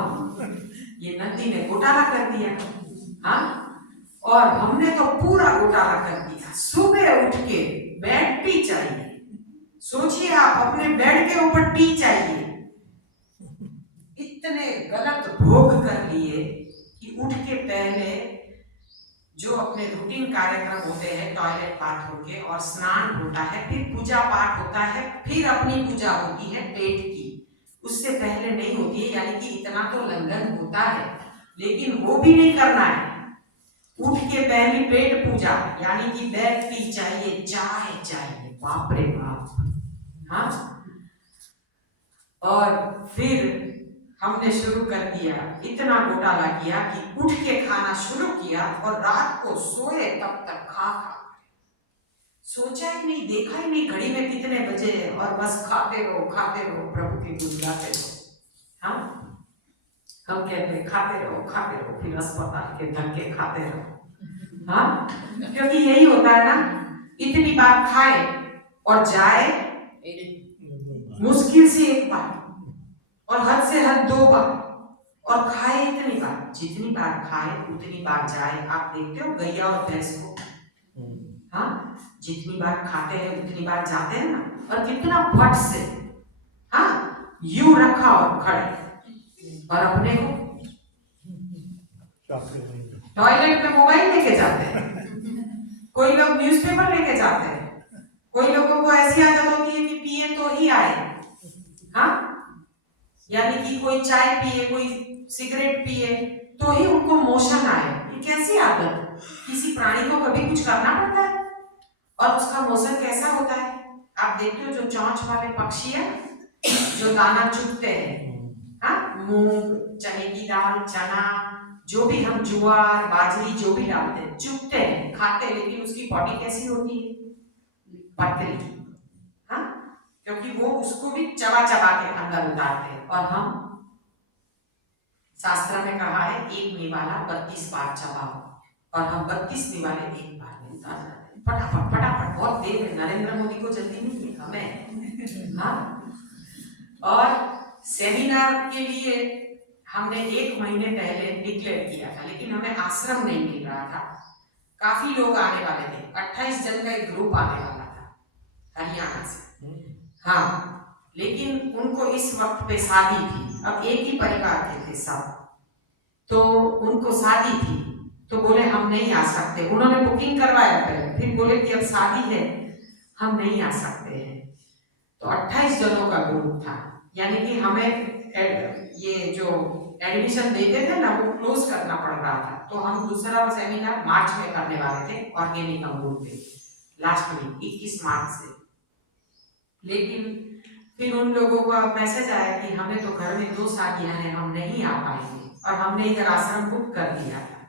ये नंदी ने घोटाला कर दिया। हाँ, और हमने तो पूरा घोटाला कर दिया। सुबह उठ के बेड टी चाहिए। सोचिए आप, अपने बेड के ऊपर टी चाहिए। इतने गलत भोग कर लिए कि उठ के पहले जो अपने रूटीन कार्यक्रम होते हैं, टॉयलेट बाथरूम के और स्नान होता है, फिर पूजा पाठ होता है, फिर अपनी पूजा होती है पेट की, उससे पहले नहीं होती है। यानी कि इतना तो लंघन होता है, लेकिन वो भी नहीं करना है। उठ के पहली पेट पूजा, यानी कि बेड टी चाहिए, चाय चाहिए, बाप रे बाप। हाँ, और फिर हमने शुरू कर दिया, इतना घोटाला किया कि उठ के खाना शुरू किया और रात को सोए तब तक खा सोचा ही नहीं, देखा ही नहीं घड़ी में कितने बजे हैं, और बस खाते रहो प्रभु की गुण गाते रहो। हम कहते खाते रहो, फिर अस्पताल के धक्के खाते रहो। हाँ, क्योंकि यही होता है ना, इतनी बार खाए और जाए मुश्किल से 1 बार और हद से हद 2 बार, और खाए इतनी बार, जितनी बार खाए उतनी बार जाए। आप देखते हो गैया और भैंस को, हाँ, जितनी बार खाते हैं उतनी बार जाते हैं ना, और कितना फट से, हाँ, यू रखा और खड़े। और अपने को टॉयलेट में मोबाइल लेके जाते हैं, कोई लोग न्यूज़पेपर लेके जाते हैं, कोई लोगों को ऐसी आदत होती है कि पिए तो ही आए। हाँ, यानी कि कोई चाय पिए, कोई सिगरेट पिए तो ही उनको मोशन आए। ये कैसी आदत? किसी प्राणी को कभी कुछ करना पड़ता है और उसका मोशन कैसा होता है? आप देखते हो जो चोंच वाले पक्षी है जो दाना चुगते हैं, हाँ, मूंग, चने की दाल, चना, जो भी हम ज्वार बाजरी जो भी डालते हैं, चुगते हैं, खाते हैं, लेकिन उसकी बॉडी कैसी होती है? पतली। हाँ, क्योंकि वो उसको भी चबा चबा के अंदर उतारते हैं। और हम, शास्त्र में कहा है 1 निवाला 32 बार चबाओ, और हम 32 निवाले 1 बार में उतार जाते हैं। फटाफट फटाफट, बहुत देर में। नरेंद्र मोदी को जल्दी नहीं है, हमें। हाँ, और सेमिनार के लिए हमने 1 महीने पहले डिक्लेयर किया था, लेकिन हमें आश्रम नहीं मिल रहा था। काफी लोग आने वाले थे, 28 जन का एक ग्रुप आने वाला था हरियाणा से। हाँ, लेकिन उनको इस वक्त पे शादी थी। अब एक ही परिवार के थे सब, तो उनको शादी थी, तो बोले हम नहीं आ सकते। उन्होंने बुकिंग करवाया पहले, फिर बोले कि अब शादी है, हम नहीं आ सकते हैं। तो 28 जनों का ग्रुप था। यानी कि हमें ये जो एडमिशन देते थे ना वो क्लोज करना पड़ रहा था, तो हम दूसरा सेमिनार मार्च में करने वाले थे ऑर्गेनिक अंगूर पे, लास्ट में 21 मार्च से। लेकिन फिर उन लोगों को मैसेज आया कि हमें तो घर में 2 शादियां हैं, हम नहीं आ पाएंगे, और हमने इधर आश्रम बुक कर दिया था।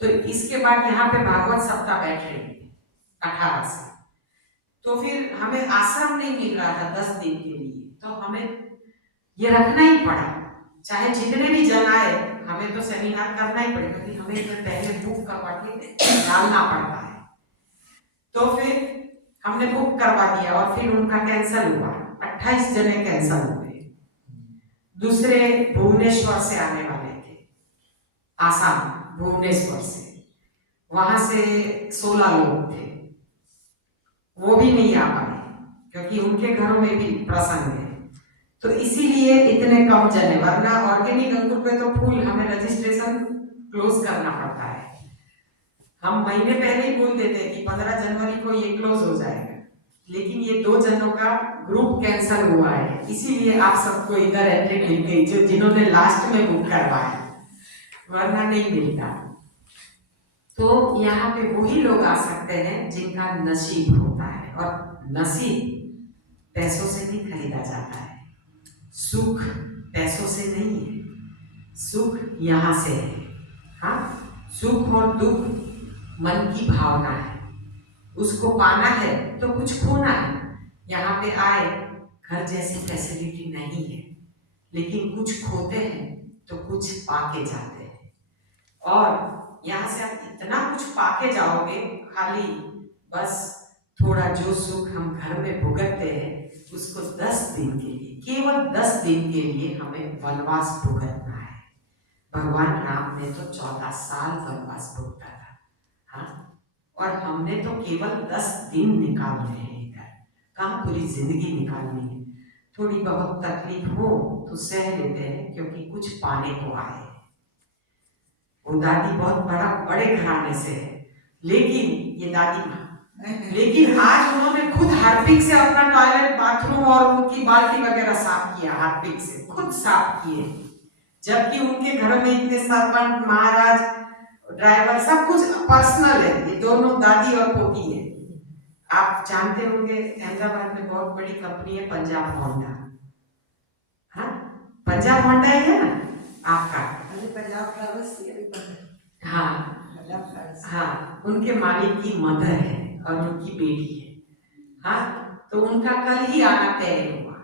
तो इसके बाद यहाँ पे भागवत सप्ताह बैठ रही है 18 से, तो फिर हमें आश्रम नहीं मिल रहा था 10 दिन के लिए, तो हमें ये रखना ही पड़ा, चाहे जितने भी जन आए हमें तो सेमिनार करना ही पड़ेगा, क्योंकि हमें इधर पहले बुक करवा के डालना पड़ता है। तो फिर हमने बुक करवा दिया और फिर उनका कैंसिल हुआ, 28 जने कैंसिल हुए। दूसरे भुवनेश्वर से आने वाले थे, आसाम भुवनेश्वर से, वहां से 16 लोग थे, वो भी नहीं आ पाए क्योंकि उनके घरों में भी प्रसंग है। तो इसीलिए इतने कम जने, वरना ऑर्गेनिक अंकुर पे तो फुल हमें रजिस्ट्रेशन क्लोज करना पड़ता है। हम महीने पहले ही बोल देते हैं कि 15 जनवरी को ये क्लोज हो जाएगा, लेकिन ये 2 जनों का ग्रुप कैंसिल हुआ है, इसीलिए आप सबको इधर एंट्री मिल गई जो जिन्होंने लास्ट में बुक करवाया, वरना नहीं मिलता। तो यहाँ पे वही लोग आ सकते हैं जिनका नसीब होता है, और नसीब पैसों से नहीं खरीदा जाता है, सुख पैसों से नहीं है, सुख यहाँ से है। हाँ, सुख और दुख मन की भावना है, उसको पाना है तो कुछ खोना है। यहाँ पे आए, घर जैसी फैसिलिटी नहीं है, लेकिन कुछ खोते हैं तो कुछ पाके जाते हैं, और यहाँ से आप इतना कुछ पाके जाओगे, खाली बस थोड़ा जो सुख हम घर में भुगतते हैं उसको 10 दिन के लिए, केवल 10 दिन के लिए हमें वनवास भुगतना है। भगवान राम ने तो 14 साल वनवास भुगता था, हाँ, और हमने तो केवल 10 दिन निकाल रहे हैं इधर, कहाँ पूरी जिंदगी निकालनी है। थोड़ी बहुत तकलीफ हो तो सह लेते हैं, क्योंकि कुछ पाने को आए। वो दादी बहुत बड़े घराने से है, लेकिन ये दादी माँ, लेकिन आज उन्होंने खुद हार्पिक से अपना टॉयलेट, बाथरूम और उनकी बाल्टी वगैरह साफ किया, हार्पिक से खुद साफ किए, जबकि उनके घर में इतने सरपंच, महाराज, ड्राइवर, सब कुछ पर्सनल है। ये दोनों दादी और पोती है। आप जानते होंगे अहमदाबाद में बहुत बड़ी कंपनी है पंजाब होंडा, हाँ, पंजाब होंडा ही है ना आपका, पंजाब ट्रैवल्स, हाँ हाँ, उनके मालिक की मदर है और उनकी बेटी है, हाँ, तो उनका कल ही आना तय हुआ,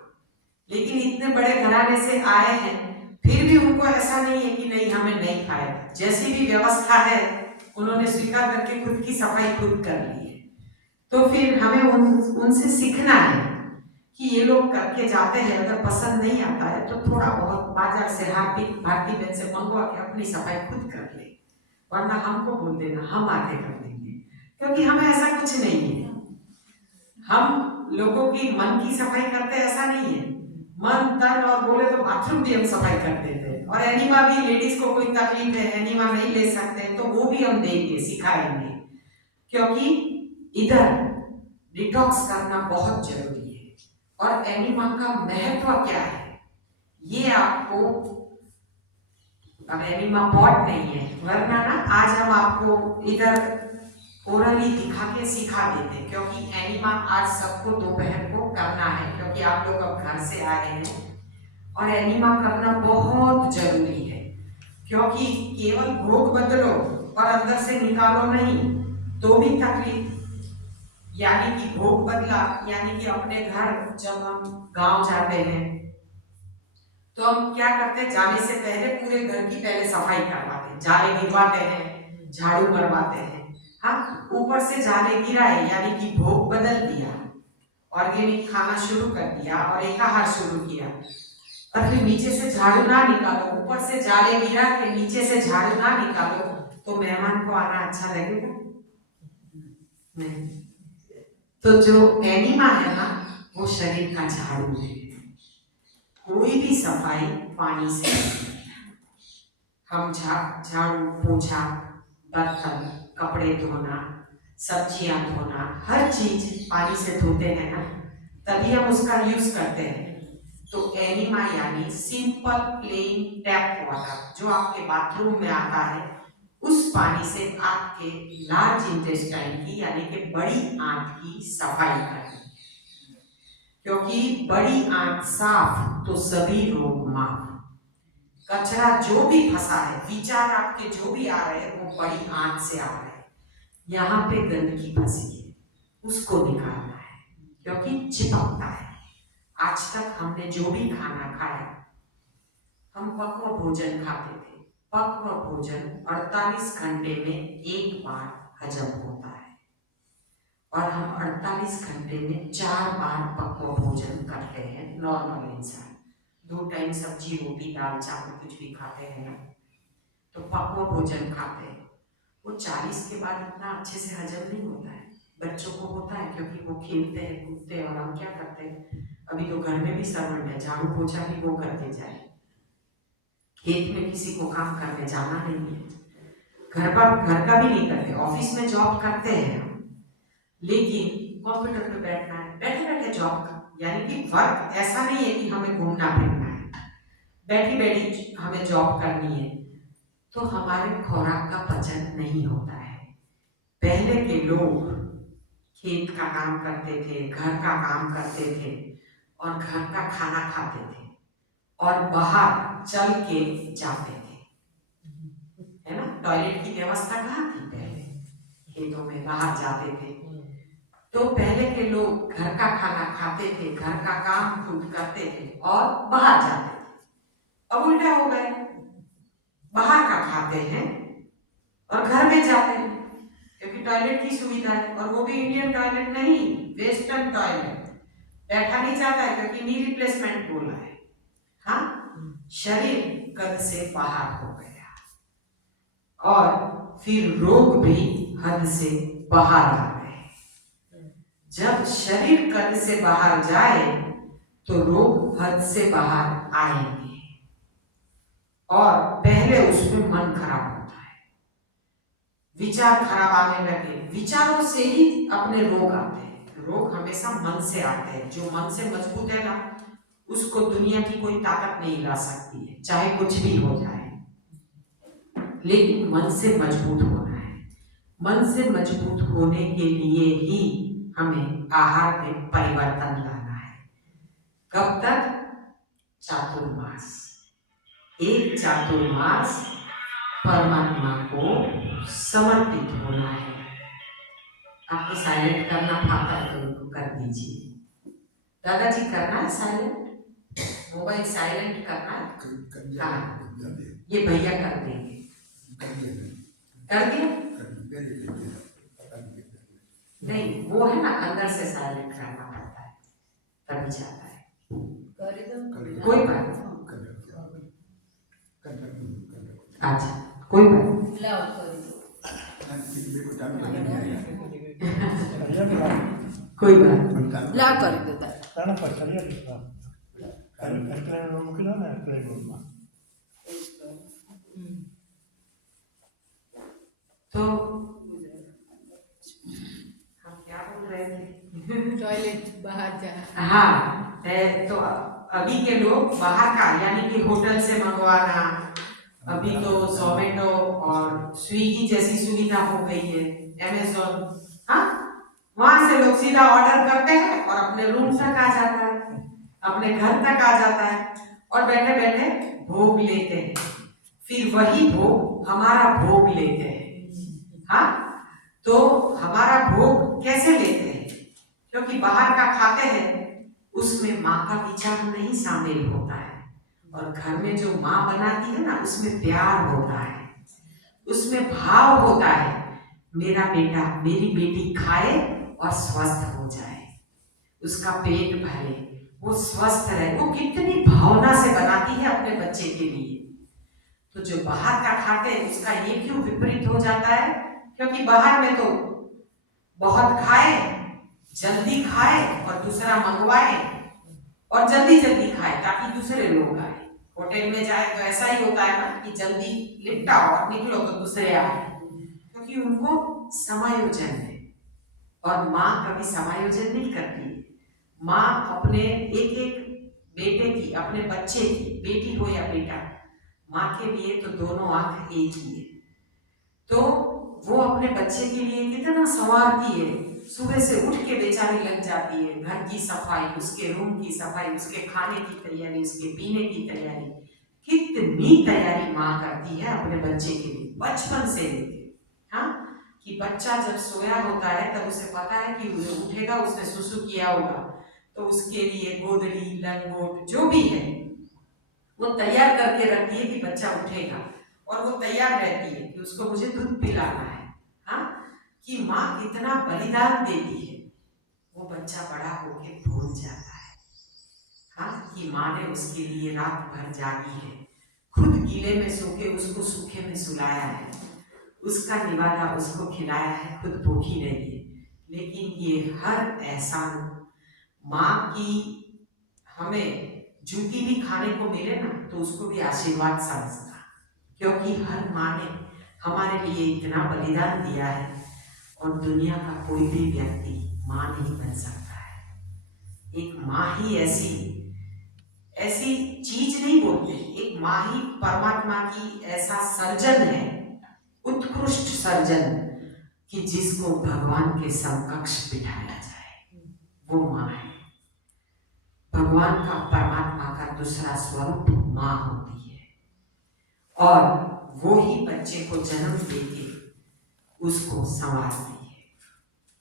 लेकिन इतने बड़े घराने से आए हैं, फिर भी उनको ऐसा नहीं है कि नहीं हमें नहीं खाएगा, जैसी भी व्यवस्था है उन्होंने स्वीकार करके खुद की सफाई खुद कर ली है। तो फिर हमें उनसे सीखना है कि ये लोग करके जाते हैं, अगर पसंद नहीं आता है तो थोड़ा बहुत बाजार से हार्पिक भारती बहन से मंगवा के अपनी सफाई खुद कर ले, वरना हमको बोल देना, हम आके कर देंगे, क्योंकि हमें ऐसा कुछ नहीं है। हम लोगों की मन की सफाई करते ऐसा नहीं है, मन तन और बोले तो बाथरूम भी हम सफाई कर देते हैं, और एनिमा भी, लेडीज को कोई तकलीफ है, एनिमा नहीं ले सकते तो वो भी हम देंगे, सिखाएंगे, क्योंकि इधर डिटॉक्स करना बहुत जरूरी है। और एनिमा का महत्व क्या है ये आपको, अब एनिमा पॉट नहीं है, वरना ना आज हम आपको इधर ओरली दिखा के सिखा देते, क्योंकि एनिमा आज सबको दोपहर को करना है, क्योंकि आप लोग अब घर से आए हैं, और एनिमा करना बहुत जरूरी है, क्योंकि केवल भोग बदलो और अंदर से निकालो नहीं तो भी तकलीफ, यानी कि भोग बदला, यानी कि अपने घर जब हम गांव जाते हैं तो हम क्या करते हैं, जाने से पहले पूरे घर की पहले सफाई करवाते हैं, जाले गिरवाते हैं, झाड़ू मरवाते हैं, हाँ, ऊपर से जाले गिराए यानी कि भोग बदल दिया, ऑर्गेनिक खाना शुरू कर दिया और एकाहार शुरू किया, और फिर नीचे से झाड़ू ना निकालो, ऊपर से जाले गिरा के नीचे से झाड़ू ना निकालो, तो मेहमान को आना अच्छा लगेगा नहीं। तो जो एनिमा है ना, वो शरीर का झाड़ू है। कोई भी सफाई पानी से, हम झाड़ू, पोछा, बर्तन, कपड़े धोना, सब्जियां धोना, हर चीज पानी से धोते हैं ना, तभी हम उसका यूज करते हैं। तो एनिमा यानी सिंपल प्लेन टैप वाटर, जो आपके बाथरूम में आता है, उस पानी से आपके लार्ज इंटेस्टाइन की यानी कि बड़ी आंत की सफाई करनी, क्योंकि बड़ी आंत साफ तो सभी रोग माफ। कचरा जो भी फंसा है, विचार आपके जो भी आ रहे हैं, वो बड़ी आंत से आ रहे हैं। यहाँ पे गंदगी फंसी है, उसको निकालना है, क्योंकि चिपकता है। आज तक हमने जो भी खाना खाया, हम पक्व भोजन खाते थे। पक्व भोजन 48 घंटे में एक बार हजम होता है, और हम 48 घंटे में 4 बार पक्व भोजन करते हैं। नॉर्मल इंसान 2 टाइम सब्जी रोटी दाल चावल कुछ भी खाते हैं ना, तो पक्व भोजन खाते हैं। वो 40 के बाद इतना अच्छे से हजम नहीं होता है। बच्चों को होता है क्योंकि वो खेलते हैं कूदते हैं, और हम क्या करते हैं, अभी तो घर में भी सर्वेंट है, झाड़ू पोछा भी वो करते जाए। खेत में किसी को काम करने जाना नहीं है, घर का भी नहीं करते, ऑफिस में जॉब करते हैं हम, लेकिन कंप्यूटर पे बैठना है, बैठे बैठे जॉब का, यानी कि वर्क ऐसा नहीं है कि हमें घूमना फिरना है, बैठी बैठी हमें जॉब करनी है, तो हमारे खुराक का पचन नहीं होता है। पहले के लोग खेत का काम करते थे, घर का काम करते थे, और घर का खाना खाते थे, और बाहर चल के जाते थे, है ना। टॉयलेट की व्यवस्था कहाँ थी पहले, खेतों में बाहर जाते थे। तो पहले के लोग घर का खाना खाते थे, घर का काम खुद करते थे, और बाहर जाते थे। अब उल्टा हो गया, बाहर का खाते हैं और घर में जाते हैं, क्योंकि टॉयलेट की सुविधा है, और वो भी इंडियन टॉयलेट नहीं, वेस्टर्न टॉयलेट। बैठा नहीं जाता है क्योंकि नी रिप्लेसमेंट बोला है। हाँ, शरीर कद से बाहर हो गया, और फिर रोग भी हद से बाहर आ गए। जब शरीर कद से बाहर जाए तो रोग हद से बाहर आएंगे, और पहले उसमें मन खराब होता है, विचार खराब आने लगे, विचारों से ही अपने रोग आते हैं। रोग हमेशा मन से आते हैं। जो मन से मजबूत है ना, उसको दुनिया की कोई ताकत नहीं ला सकती है, चाहे कुछ भी हो जाए। लेकिन मन से मजबूत होना है। मन से मजबूत होने के लिए ही हमें आहार में परिवर्तन लाना है। कब तक? चातुर्मास। एक चातुर्मास परमात्मा को समर्पित होना है। आपको साइलेंट करना आता है तो उनको कर दीजिए। दादाजी करना है साइलेंट, मोबाइल साइलेंट करना है। हाँ, ये भैया कर देंगे। कर दिया? नहीं, वो है ना, अंदर से साइलेंट करना पड़ता है, तभी जाता है। कोई बात नहीं, अच्छा कोई बात कोई बात ला कर देता तो हम क्या बोल रहे थे? टॉयलेट बाहर जा। हाँ, तो अभी के लोग बाहर का यानी कि होटल से मंगवाना, अभी तो जोमेटो और स्विगी जैसी सुविधा हो गई है, अमेज़न, हाँ, वहां से लोग सीधा ऑर्डर करते हैं और अपने रूम तक आ जाता है, अपने घर तक आ जाता है, और बैठे बैठे भोग लेते हैं। फिर वही भोग हमारा भोग लेते हैं। हाँ, तो हमारा भोग कैसे लेते हैं? क्योंकि बाहर का खाते हैं, उसमें माँ का विचार नहीं शामिल होता है, और घर में जो माँ बनाती है ना, उसमें प्यार होता है, उसमें भाव होता है, मेरा बेटा मेरी बेटी खाए और स्वस्थ हो जाए, उसका पेट भरे, वो स्वस्थ रहे। वो कितनी भावना से बनाती है अपने बच्चे के लिए। तो जो बाहर का खाते हैं उसका ये क्यों विपरीत हो जाता है? क्योंकि बाहर में तो बहुत खाए, जल्दी खाए और दूसरा मंगवाए, और जल्दी जल्दी खाए ताकि दूसरे लोग आए। होटल में जाए तो ऐसा ही होता है ना कि जल्दी लिपटाओ और निकलो तो दूसरे आए, क्योंकि उनको समायोजन है। और माँ कभी समायोजन नहीं करती। माँ अपने एक एक बेटे की, अपने बच्चे की, बेटी हो या बेटा, माँ के लिए तो दोनों आंख एक ही है। तो वो अपने बच्चे के लिए कितना संवारती है, सुबह से उठ के बेचारी लग जाती है, घर की सफाई, उसके रूम की सफाई, उसके खाने की तैयारी, उसके पीने की तैयारी, कितनी तैयारी माँ करती है अपने बच्चे के लिए बचपन से लेके। हाँ, कि बच्चा जब सोया होता है तब उसे पता है कि उठेगा, उसने सुसु किया होगा, तो उसके लिए गोदड़ी, लंगोट जो भी है वो तैयार करके रखती है कि बच्चा उठेगा, और वो तैयार रहती है कि उसको मुझे दूध पिलाना है। हाँ, कि माँ कितना बलिदान देती है, वो बच्चा बड़ा होके भूल जाता है। हाँ, कि माँ ने उसके लिए रात भर जागी है, खुद गीले में सो के उसको सूखे में सुलाया है, उसका निवाला उसको खिलाया है, खुद भूखी रही है। लेकिन ये हर एहसान माँ की, हमें जूती भी खाने को मिले ना तो उसको भी आशीर्वाद समझना, क्योंकि हर माँ ने हमारे लिए इतना बलिदान दिया है, और दुनिया का कोई भी व्यक्ति माँ नहीं बन सकता है। एक माँ ही ऐसी चीज नहीं बोलते, एक माँ ही परमात्मा की ऐसा सर्जन है, उत्कृष्ट सर्जन, कि जिसको भगवान के समकक्ष बिठाया जाए, वो माँ है। भगवान का, परमात्मा का दूसरा स्वरूप माँ होती है, और वो ही बच्चे को जन्म देके उसको संवारती है।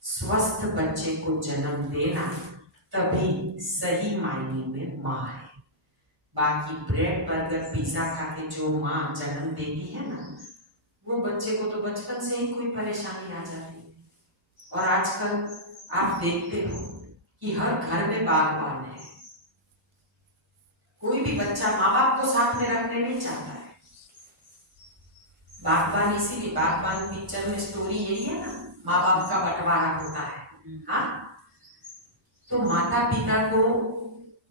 स्वस्थ बच्चे को जन्म देना तभी सही मायने में माँ है। बाकी ब्रेड, बर्गर, पिज्जा खा के जो माँ जन्म देती है ना, वो बच्चे को तो बचपन से ही कोई परेशानी आ जाती है। और आजकल आप देखते हो कि हर घर में बागबान है, कोई भी बच्चा माँ बाप को साथ में रखने नहीं चाहता है। बागबान, इसीलिए बागबान पिक्चर में स्टोरी यही है ना, माँ बाप का बंटवारा होता है। हाँ, तो माता पिता को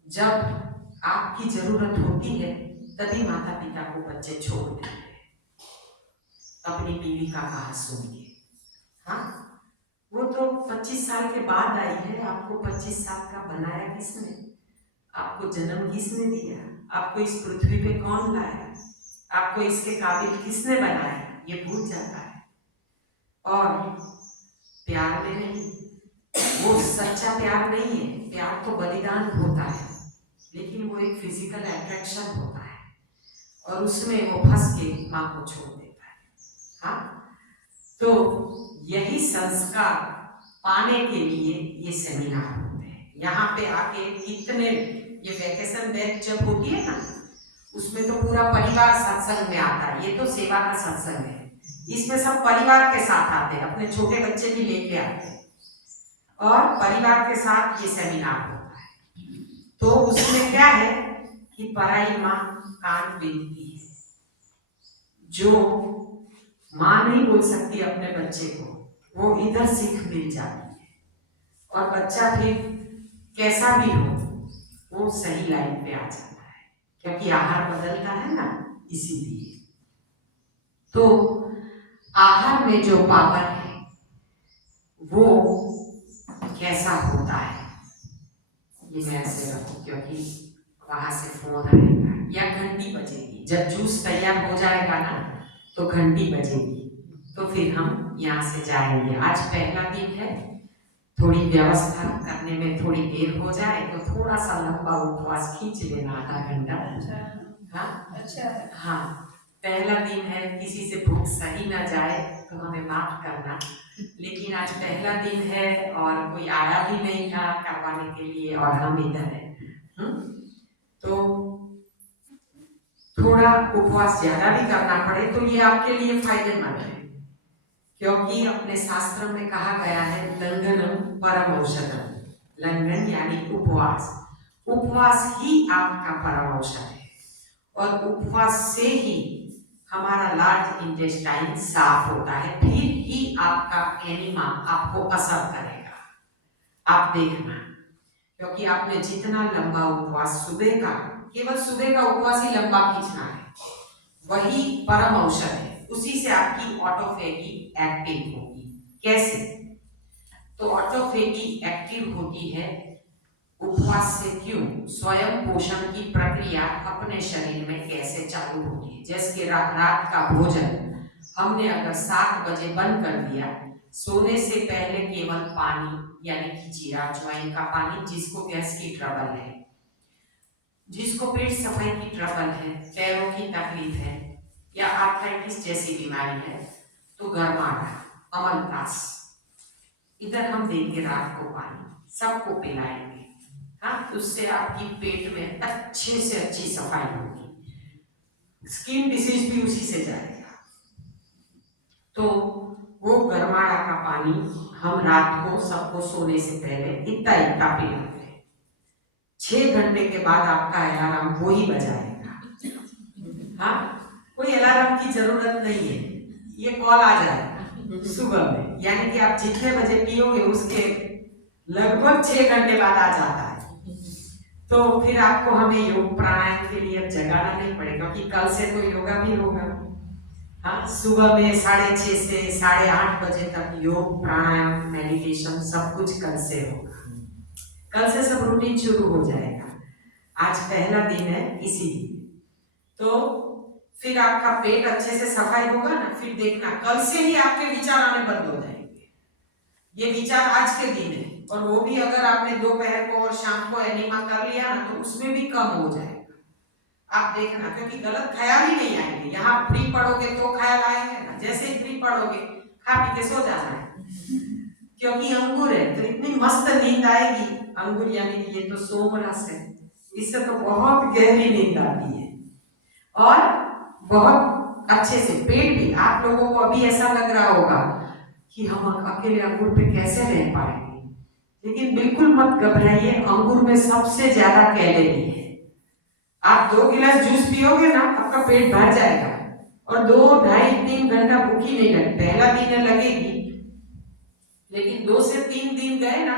जब आपकी जरूरत होती है तभी माता पिता को बच्चे छोड़ देते हैं, अपनी बीवी का कहा सुन के। हाँ, वो तो 25 साल के बाद आई है, आपको 25 साल का बनाया किसने, आपको जन्म किसने दिया, आपको इस पृथ्वी पे कौन लाया, आपको इसके काबिल किसने बनाया, ये भूल जाता है। और प्यार में नहीं, वो सच्चा प्यार नहीं है, प्यार तो बलिदान होता है, लेकिन वो एक फिजिकल अट्रैक्शन होता है, और उसमें वो फंस के माँ को छोड़ देता है। हाँ, तो यही संस्कार पाने के लिए ये सेमिनार होते हैं। यहाँ पे आके कितने, ये वैकेशन बैच जब होती है ना, उसमें तो पूरा परिवार सत्संग में आता है। ये तो सेवा का सत्संग है, इसमें सब परिवार के साथ आते हैं, अपने छोटे बच्चे भी लेके आते हैं, और परिवार के साथ ये सेमिनार होता है। तो उसमें क्या है कि पराई माँ कान बीनती है, जो माँ नहीं बोल सकती अपने बच्चे को, वो इधर सीख मिल जाती है, और बच्चा फिर कैसा भी हो वो सही लाइन पे आ जाता है, क्योंकि आहार बदलता है ना, इसीलिए। तो आहार में जो पावर है वो कैसा होता है, ये मैं ऐसे रखूं क्योंकि वहां से फोन आएगा या घंटी बजेगी। जब जूस तैयार हो जाएगा ना तो घंटी बजेगी, तो फिर हम यहाँ से जाएंगे। आज पहला दिन है, थोड़ी व्यवस्था करने में थोड़ी देर हो जाए तो थोड़ा सा लंबा उपवास खींच लेना, आधा घंटा। हाँ, अच्छा, हाँ, पहला दिन है, किसी से भूख सही ना जाए तो हमें माफ करना, लेकिन आज पहला दिन है और कोई आया भी नहीं था करवाने के लिए, और हम इधर है। तो थोड़ा उपवास ज्यादा भी करना पड़े तो ये आपके लिए फायदेमंद है, क्योंकि अपने शास्त्र में कहा गया है लंघनम परम औषधम। लंघन यानी उपवास, उपवास ही आपका परम औषध है, और उपवास से ही हमारा लार्ज इंटेस्टाइन साफ होता है, फिर ही आपका एनिमा आपको असर करेगा। आप देखना, क्योंकि आपने जितना लंबा उपवास, सुबह का, केवल सुबह का उपवास ही लंबा खींचना है, वही परम औषध है, उसी से आपकी ऑटोफेगी एक्टिव होगी। कैसे? तो ऑटोफेगी एक्टिव होती है उपवास से क्यों, स्वयं पोषण की प्रक्रिया अपने शरीर में कैसे चालू होगी। जैसे कि रात का भोजन हमने अगर 7 बजे बंद कर दिया, सोने से पहले केवल पानी यानी कि जीरा अजवाइन का पानी, जिसको गैस की ट्रबल है, जिसको पेट सफाई की ट्रबल है, पैरों की तकलीफ है या आर्थराइटिस जैसी बीमारी है, तो गरमाना, अमलतास, इधर हम देंगे रात को पानी, सबको पिलाएंगे। हाँ, उससे आपकी पेट में अच्छे से अच्छी सफाई होगी, स्किन डिसीज भी उसी से जाएगा। तो वो गरमाड़ा का पानी हम रात को सबको सोने से पहले इतना इतना पिलाते हैं। 6 घंटे के बाद आपका अलार्म वो ही बजाएगा। हाँ, कोई अलार्म की जरूरत नहीं है, ये कॉल आ जाएगा सुबह में, यानी कि आप जितने बजे पियोगे उसके लगभग 6 घंटे बाद आ जाता है। तो फिर आपको हमें योग प्राणायाम के लिए अब जगाना नहीं पड़ेगा, क्योंकि कल से तो योगा भी होगा। हाँ, सुबह में 6:30 से 8:30 बजे तक योग प्राणायाम मेडिटेशन सब कुछ कल से होगा। कल से सब रूटीन शुरू हो जाएगा। आज पहला दिन है इसीलिए। तो फिर आपका पेट अच्छे से सफाई होगा ना, फिर देखना कल से ही आपके विचार आने बंद हो जाएंगे। ये विचार आज के दिन है, और वो भी अगर आपने दोपहर को और शाम को एनिमा कर लिया ना, तो उसमें भी कम हो जाएगा। आप देखना, क्योंकि गलत ख्याल ही नहीं आएंगे। यहाँ फ्री पढ़ोगे तो ख्याल आएंगे ना, जैसे ही फ्री पढ़ोगे खा पी के सो जाना है, क्योंकि अंगूर है तो इतनी मस्त नींद आएगी। अंगूर यानी कि ये तो सोमरस है, इससे तो बहुत गहरी नींद आती है और बहुत अच्छे से पेट भी। आप लोगों को अभी ऐसा लग रहा होगा कि हम अकेले अंगूर पे कैसे रह पाएंगे, लेकिन बिल्कुल मत घबराइए, अंगूर में सबसे ज्यादा कैलोरी है। आप 2 गिलास जूस पियोगे ना, आपका पेट भर जाएगा और 2, 2.5, 3 घंटा भूखी नहीं लगेगी। पहला दिन लगेगी, लेकिन 2 से 3 दिन गए ना,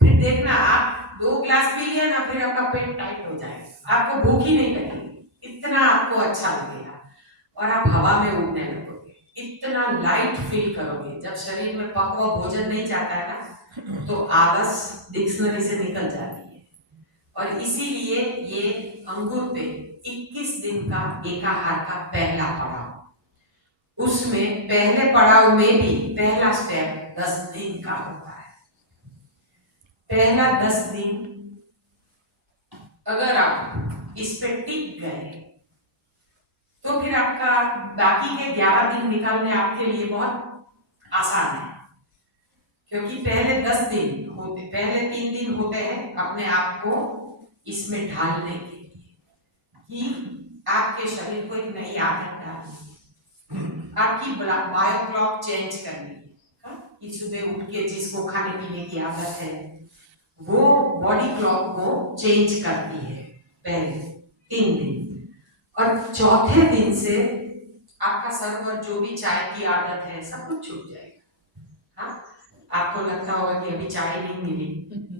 फिर देखना आप 2 गिलास पी लिया ना, फिर आपका पेट टाइट हो जाएगा, आपको भूख ही नहीं लगेगी, इतना आपको अच्छा लगेगा और आप हवा में उड़ने लगोगे, इतना लाइट फील करोगे। जब शरीर में पकवा भोजन नहीं जाता है ना, तो आलस डिक्शनरी से निकल जाती है। और इसीलिए ये अंगूर पे 21 दिन का एकाहार का पहला पड़ाव, उसमें पहले पड़ाव में भी पहला स्टेप 10 दिन का होता है। पहला 10 दिन अगर आप इस पे टिक गए, तो फिर आपका बाकी के 11 दिन निकालने आपके लिए बहुत आसान है, क्योंकि पहले 10 दिन होते, पहले 3 दिन होते हैं अपने आप को इसमें ढालने के लिए, कि आपके शरीर को एक नई आदत डालनी, आपकी बायो क्लॉक चेंज करनी है। कि सुबह उठ के जिसको खाने पीने की आदत है, वो बॉडी क्लॉक को चेंज करती है पहले 3 दिन, और चौथे दिन से आपका सर्वर जो भी चाय की आदत है सब कुछ छूट जाएगा। हाँ, आपको लगता होगा कि अभी चाय नहीं मिली,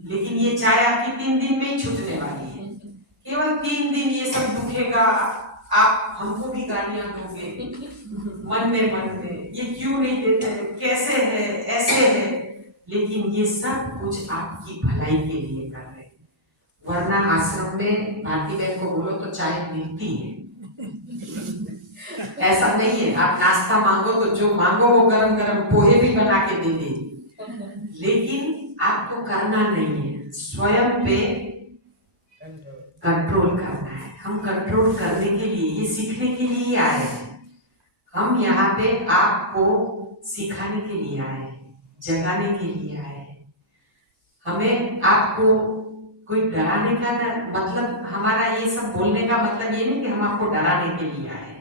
लेकिन ये चाय आपकी 3 दिन में ही छूटने वाली है। केवल 3 दिन ये सब दुखेगा, आप हमको भी गालियां दोगे मन में, ये क्यों नहीं देते हैं, कैसे है, ऐसे है, लेकिन ये सब कुछ आपकी भलाई के लिए कर रहे हैं। वरना आश्रम में भारती बहन को बोलो तो चाय मिलती है, ऐसा नहीं है। आप नाश्ता मांगो तो जो मांगो वो गरम गरम पोहे भी बना के दे देगी, लेकिन आपको करना नहीं है, स्वयं पे कंट्रोल करना है। हम कंट्रोल करने के लिए, ये सीखने के लिए आए हैं। हम यहाँ पे आपको सिखाने के लिए आए हैं, जगाने के लिए आए हैं। हमें आपको कोई डराने का मतलब, हमारा ये सब बोलने का मतलब ये नहीं कि हम आपको डराने के लिए आए,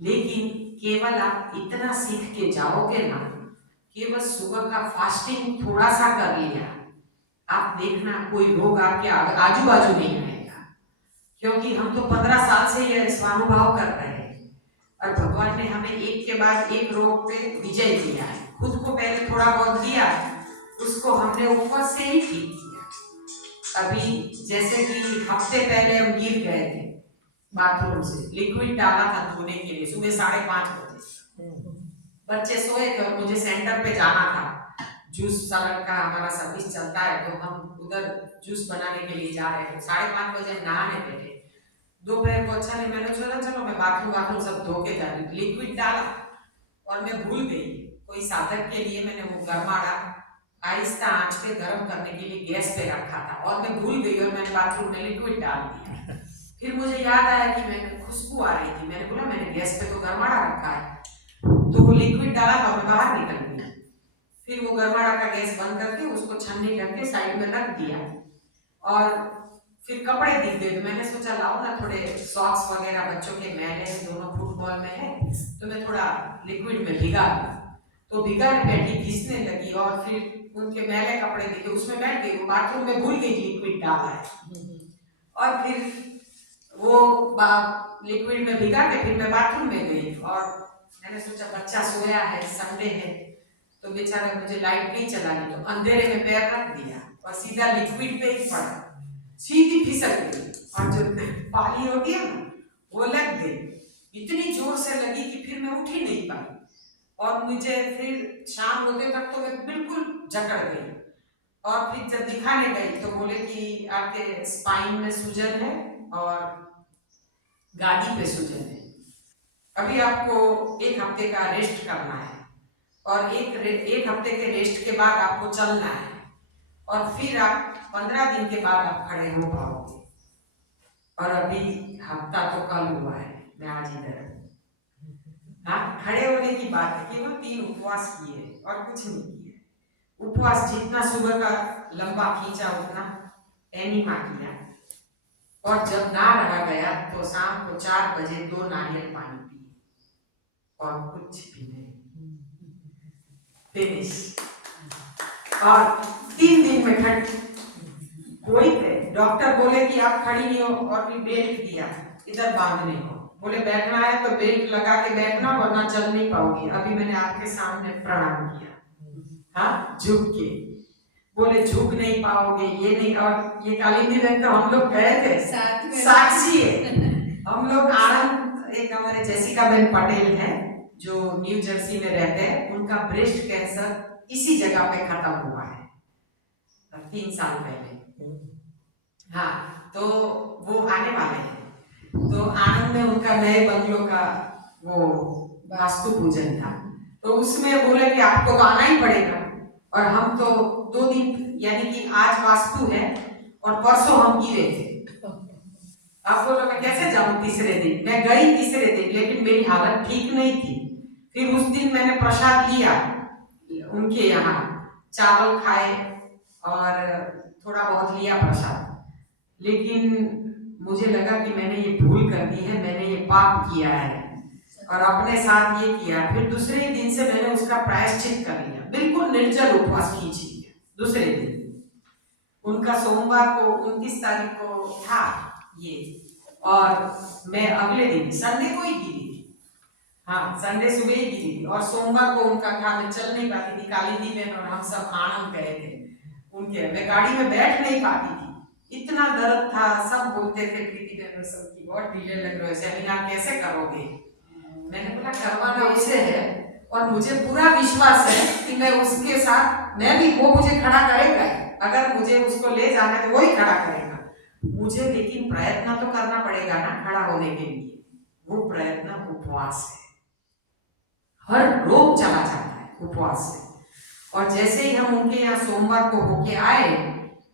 लेकिन केवल आप इतना सीख के जाओगे ना, केवल सुबह का फास्टिंग थोड़ा सा कर लिया, आप देखना कोई रोग आपके आजू बाजू नहीं आएगा, क्योंकि हम तो 15 साल से ये स्वानुभव कर रहे हैं और भगवान ने हमें एक के बाद एक रोग पे विजय दिया है। खुद को पहले थोड़ा बहुत दिया, उसको हमने ऊपर से ही ठीक किया। अभी जैसे कि हफ्ते पहले हम गिर गए थे बाथरूम से, लिक्विड डाला था धोने के लिए सुबह 5:30 बजे, बच्चे सोए थे और मुझे सेंटर पे जाना था, जूस सलाद का हमारा सर्विस चलता है, तो हम उधर जूस बनाने के लिए जा रहे थे। 5:30 बजे नहाने बैठे। दोपहर को अच्छा नहीं, मैंने सोचा चलो मैं बाथरूम सब धो के जा रही, लिक्विड डाला और मैं भूल गई। कोई साधक के लिए मैंने वो गरमाड़ा आहिस्ता आंच पे गर्म करने के लिए गैस पे रखा था, और मैं भूल गई और मैंने बाथरूम में लिक्विड डाल दिया। फिर मुझे याद आया कि मैंने खुशबू आ रही थी, मैंने बोला मैंने गैस पे तो गरमाड़ा रखा है, तो वो लिक्विड डाला तो मैं बाहर निकल गई। फिर वो गरमाड़ा का गैस बंद करके उसको छन्नी करके साइड में रख दिया, और फिर कपड़े दिख गए तो मैंने सोचा लाओ ना थोड़े सॉक्स वगैरह बच्चों के मैले हैं, दोनों फुटबॉल में है, तो मैं थोड़ा लिक्विड में भिगा दूं। तो भिगा बैठी घिसने लगी और फिर उनके मैले कपड़े दिखे, उसमें बैठ गई। वो बाथरूम में भूल गई लिक्विड डाला है, और फिर वो लिक्विड में भिगा के फिर मैं बाथरूम में गई, और मैंने सोचा बच्चा सोया है, संडे है, तो बेचारा मुझे लाइट नहीं चलानी, तो अंधेरे में पैर रख दिया और सीधा लिक्विड पे ही पड़ा, सीधी फिसल गई, और जो पाली होती है ना वो लग गई। इतनी जोर से लगी कि फिर मैं उठ ही नहीं पाई, और मुझे फिर शाम होते तक तो मैं बिल्कुल जकड़ गई। और फिर जब दिखाने गई तो बोले कि आपके स्पाइन में सूजन है और गादी पे सूजन है, अभी आपको 1 हफ्ते का रेस्ट करना है, और एक हफ्ते के रेस्ट के बाद आपको चलना है, और फिर आप 15 दिन के बाद आप खड़े हो पाओगे। और अभी हफ्ता तो कल हुआ है, मैं आज इधर हूँ। हाँ, खड़े होने की बात है, केवल 3 उपवास किए और कुछ नहीं किए। उपवास जितना सुबह का लंबा खींचा उतना एनीमा किया, और जब ना रहा गया तो शाम को 4 बजे 2 नारियल पानी पिए, और कुछ भी नहीं, फिनिश। और 3 दिन में कोई थे, डॉक्टर बोले कि आप खड़ी नहीं हो, और फिर बेल्ट दिया इधर बांधने को, बोले बैठना है तो बेल्ट लगा के बैठना वरना चल नहीं पाओगी। अभी मैंने आपके सामने प्रणाम किया, हाँ झुक के, बोले झुक नहीं पाओगे ये नहीं। और ये कालिंदी बहन तो हम लोग गए थे, साक्षी है। हम लोग आनंद, एक हमारे जैसिका बहन पटेल है जो न्यू जर्सी में रहते हैं, उनका ब्रेस्ट कैंसर इसी जगह पे खत्म हुआ है 3 साल पहले। हाँ, तो वो आने वाले हैं, तो आनंद में उनका नए बंगलों का वो वास्तु पूजन था, तो उसमें बोले कि आपको तो आना ही पड़ेगा। और हम तो 2 दिन, यानी कि आज वास्तु है और परसों हम गिरे थे। अब बोलो मैं कैसे जाऊं तीसरे दिन, मैं गई तीसरे दिन, लेकिन मेरी हालत ठीक नहीं थी। फिर उस दिन मैंने प्रसाद लिया उनके यहाँ, चावल खाए और थोड़ा बहुत लिया प्रसाद, लेकिन मुझे लगा कि मैंने ये भूल कर दी है, मैंने ये पाप किया है और अपने साथ ये किया। फिर दूसरे दिन से मैंने उसका प्रायश्चित कर लिया, बिल्कुल निर्जल उपवास खींच लिया दूसरे दिन। उनका सोमवार को 29 तारीख को था ये, और मैं अगले दिन संडे को ही गिरी थी। हाँ, संडे सुबह ही गिरी थी, और सोमवार को उनका था, मैं चल नहीं पाती थी। कालिंदी बहन और हम सब आनंद गए थे उनके, मैं गाड़ी में बैठ नहीं पाती थी, इतना दर्द था। सब बोलते थे प्रीति बहन सब की बहुत ढीले लग रहे हो, सेमिनार कैसे करोगे। मैंने बोला करवाना उसे है, और मुझे पूरा विश्वास है कि मैं उसके साथ, मैं भी, वो मुझे खड़ा करेगा, अगर मुझे उसको ले जाना है तो वही खड़ा करेगा मुझे, लेकिन प्रयत्न तो करना पड़ेगा ना खड़ा होने के लिए। वो प्रयत्न उपवास है, हर रोग चला जाता है उपवास से। और जैसे ही हम उनके यहाँ सोमवार को होके आए,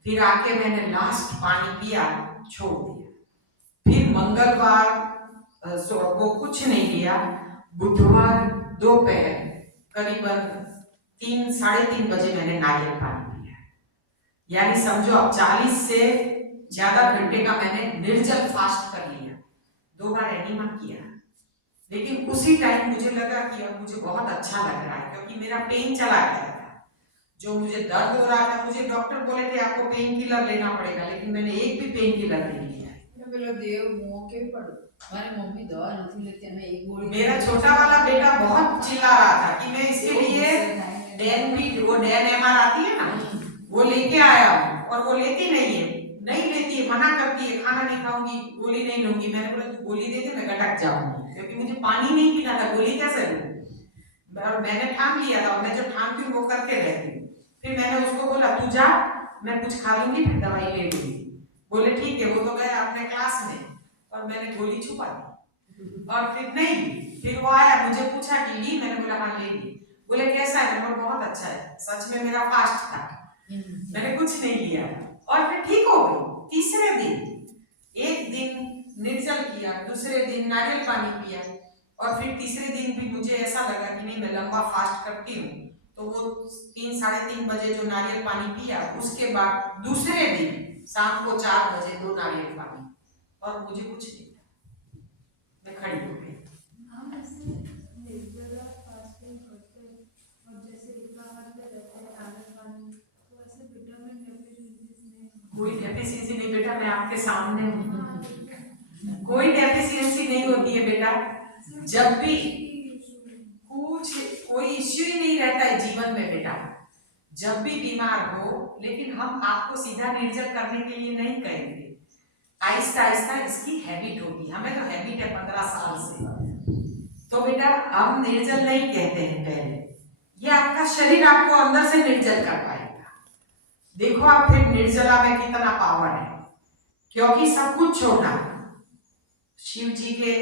फिर आके मैंने लास्ट पानी पिया, छोड़ दिया। फिर मंगलवार को कुछ नहीं लिया, बुधवार दोपहर करीबन 3-3:30 बजे मैंने नारियल पानी पिया, यानी समझो अब 40 से ज्यादा घंटे का मैंने निर्जल फास्ट कर लिया। 2 बार एनीमा किया, लेकिन उसी टाइम मुझे लगा कि अब मुझे बहुत अच्छा लग रहा है, क्योंकि मेरा पेन चला गया था। जो मुझे दर्द हो रहा था, मुझे डॉक्टर बोले थे आपको पेन किलर लेना पड़ेगा, लेकिन मैंने एक भी पेन किलर नहीं लिया। मेरा छोटा वाला बेटा बहुत चिल्ला रहा था कि मैं इसके लिए डेन-MR आती है ना, वो लेके आया हूँ, और वो लेती नहीं है, नहीं लेती है, मना करती है, खाना नहीं खाऊंगी, गोली नहीं लूंगी। मैंने बोला तू गोली दे दे, मैं गटक जाऊंगी, क्योंकि मुझे पानी नहीं पीना था, गोली कैसे लूं। और मैंने ठान लिया था, और मैं जो ठानती हूँ वो करके रहती हूँ। फिर मैंने उसको बोला तू जा, मैं कुछ खा लूंगी फिर दवाई ले लूंगी। बोले ठीक है। वो तो गए अपने क्लास में और मैंने गोली छुपा दी और फिर नहीं ली। फिर वो आया, मुझे पूछा कि ली? मैंने बोला हाँ ले ली। बोले कैसा है? मैंने बोला बहुत अच्छा है। सच में मेरा फास्ट था, मैंने कुछ नहीं लिया और फिर ठीक हो गई। तीसरे दिन एक दिन निर्जल किया, दूसरे दिन नारियल पानी पिया और फिर तीसरे दिन भी मुझे ऐसा लगा कि नहीं मैं लंबा फास्ट करती हूँ, तो वो 3 साढ़े 3 बजे जो नारियल पानी पिया, उसके बाद दूसरे दिन शाम को 4 बजे 2 नारियल पानी और मुझे कुछ नहीं था, मैं खड़ी हो गई। कोई डेफिशिएंसी नहीं बेटा, मैं आपके सामने हूँ। कोई डेफिशिएंसी नहीं होती है बेटा। जब भी कुछ कोई इश्यू ही नहीं रहता है जीवन में बेटा। जब भी बीमार हो, लेकिन हम आपको सीधा निर्जल करने के लिए नहीं कहेंगे, आहिस्ता आहिस्ता इसकी हैबिट होगी। हमें तो हैबिट है 15 साल से। तो बेटा हम निर्जल नहीं कहते हैं पहले, ये आपका शरीर आपको अंदर से निर्जल कर पाएगा। देखो आप फिर निर्जला में कितना पावर है, क्योंकि सब कुछ छोड़ना। शिव जी के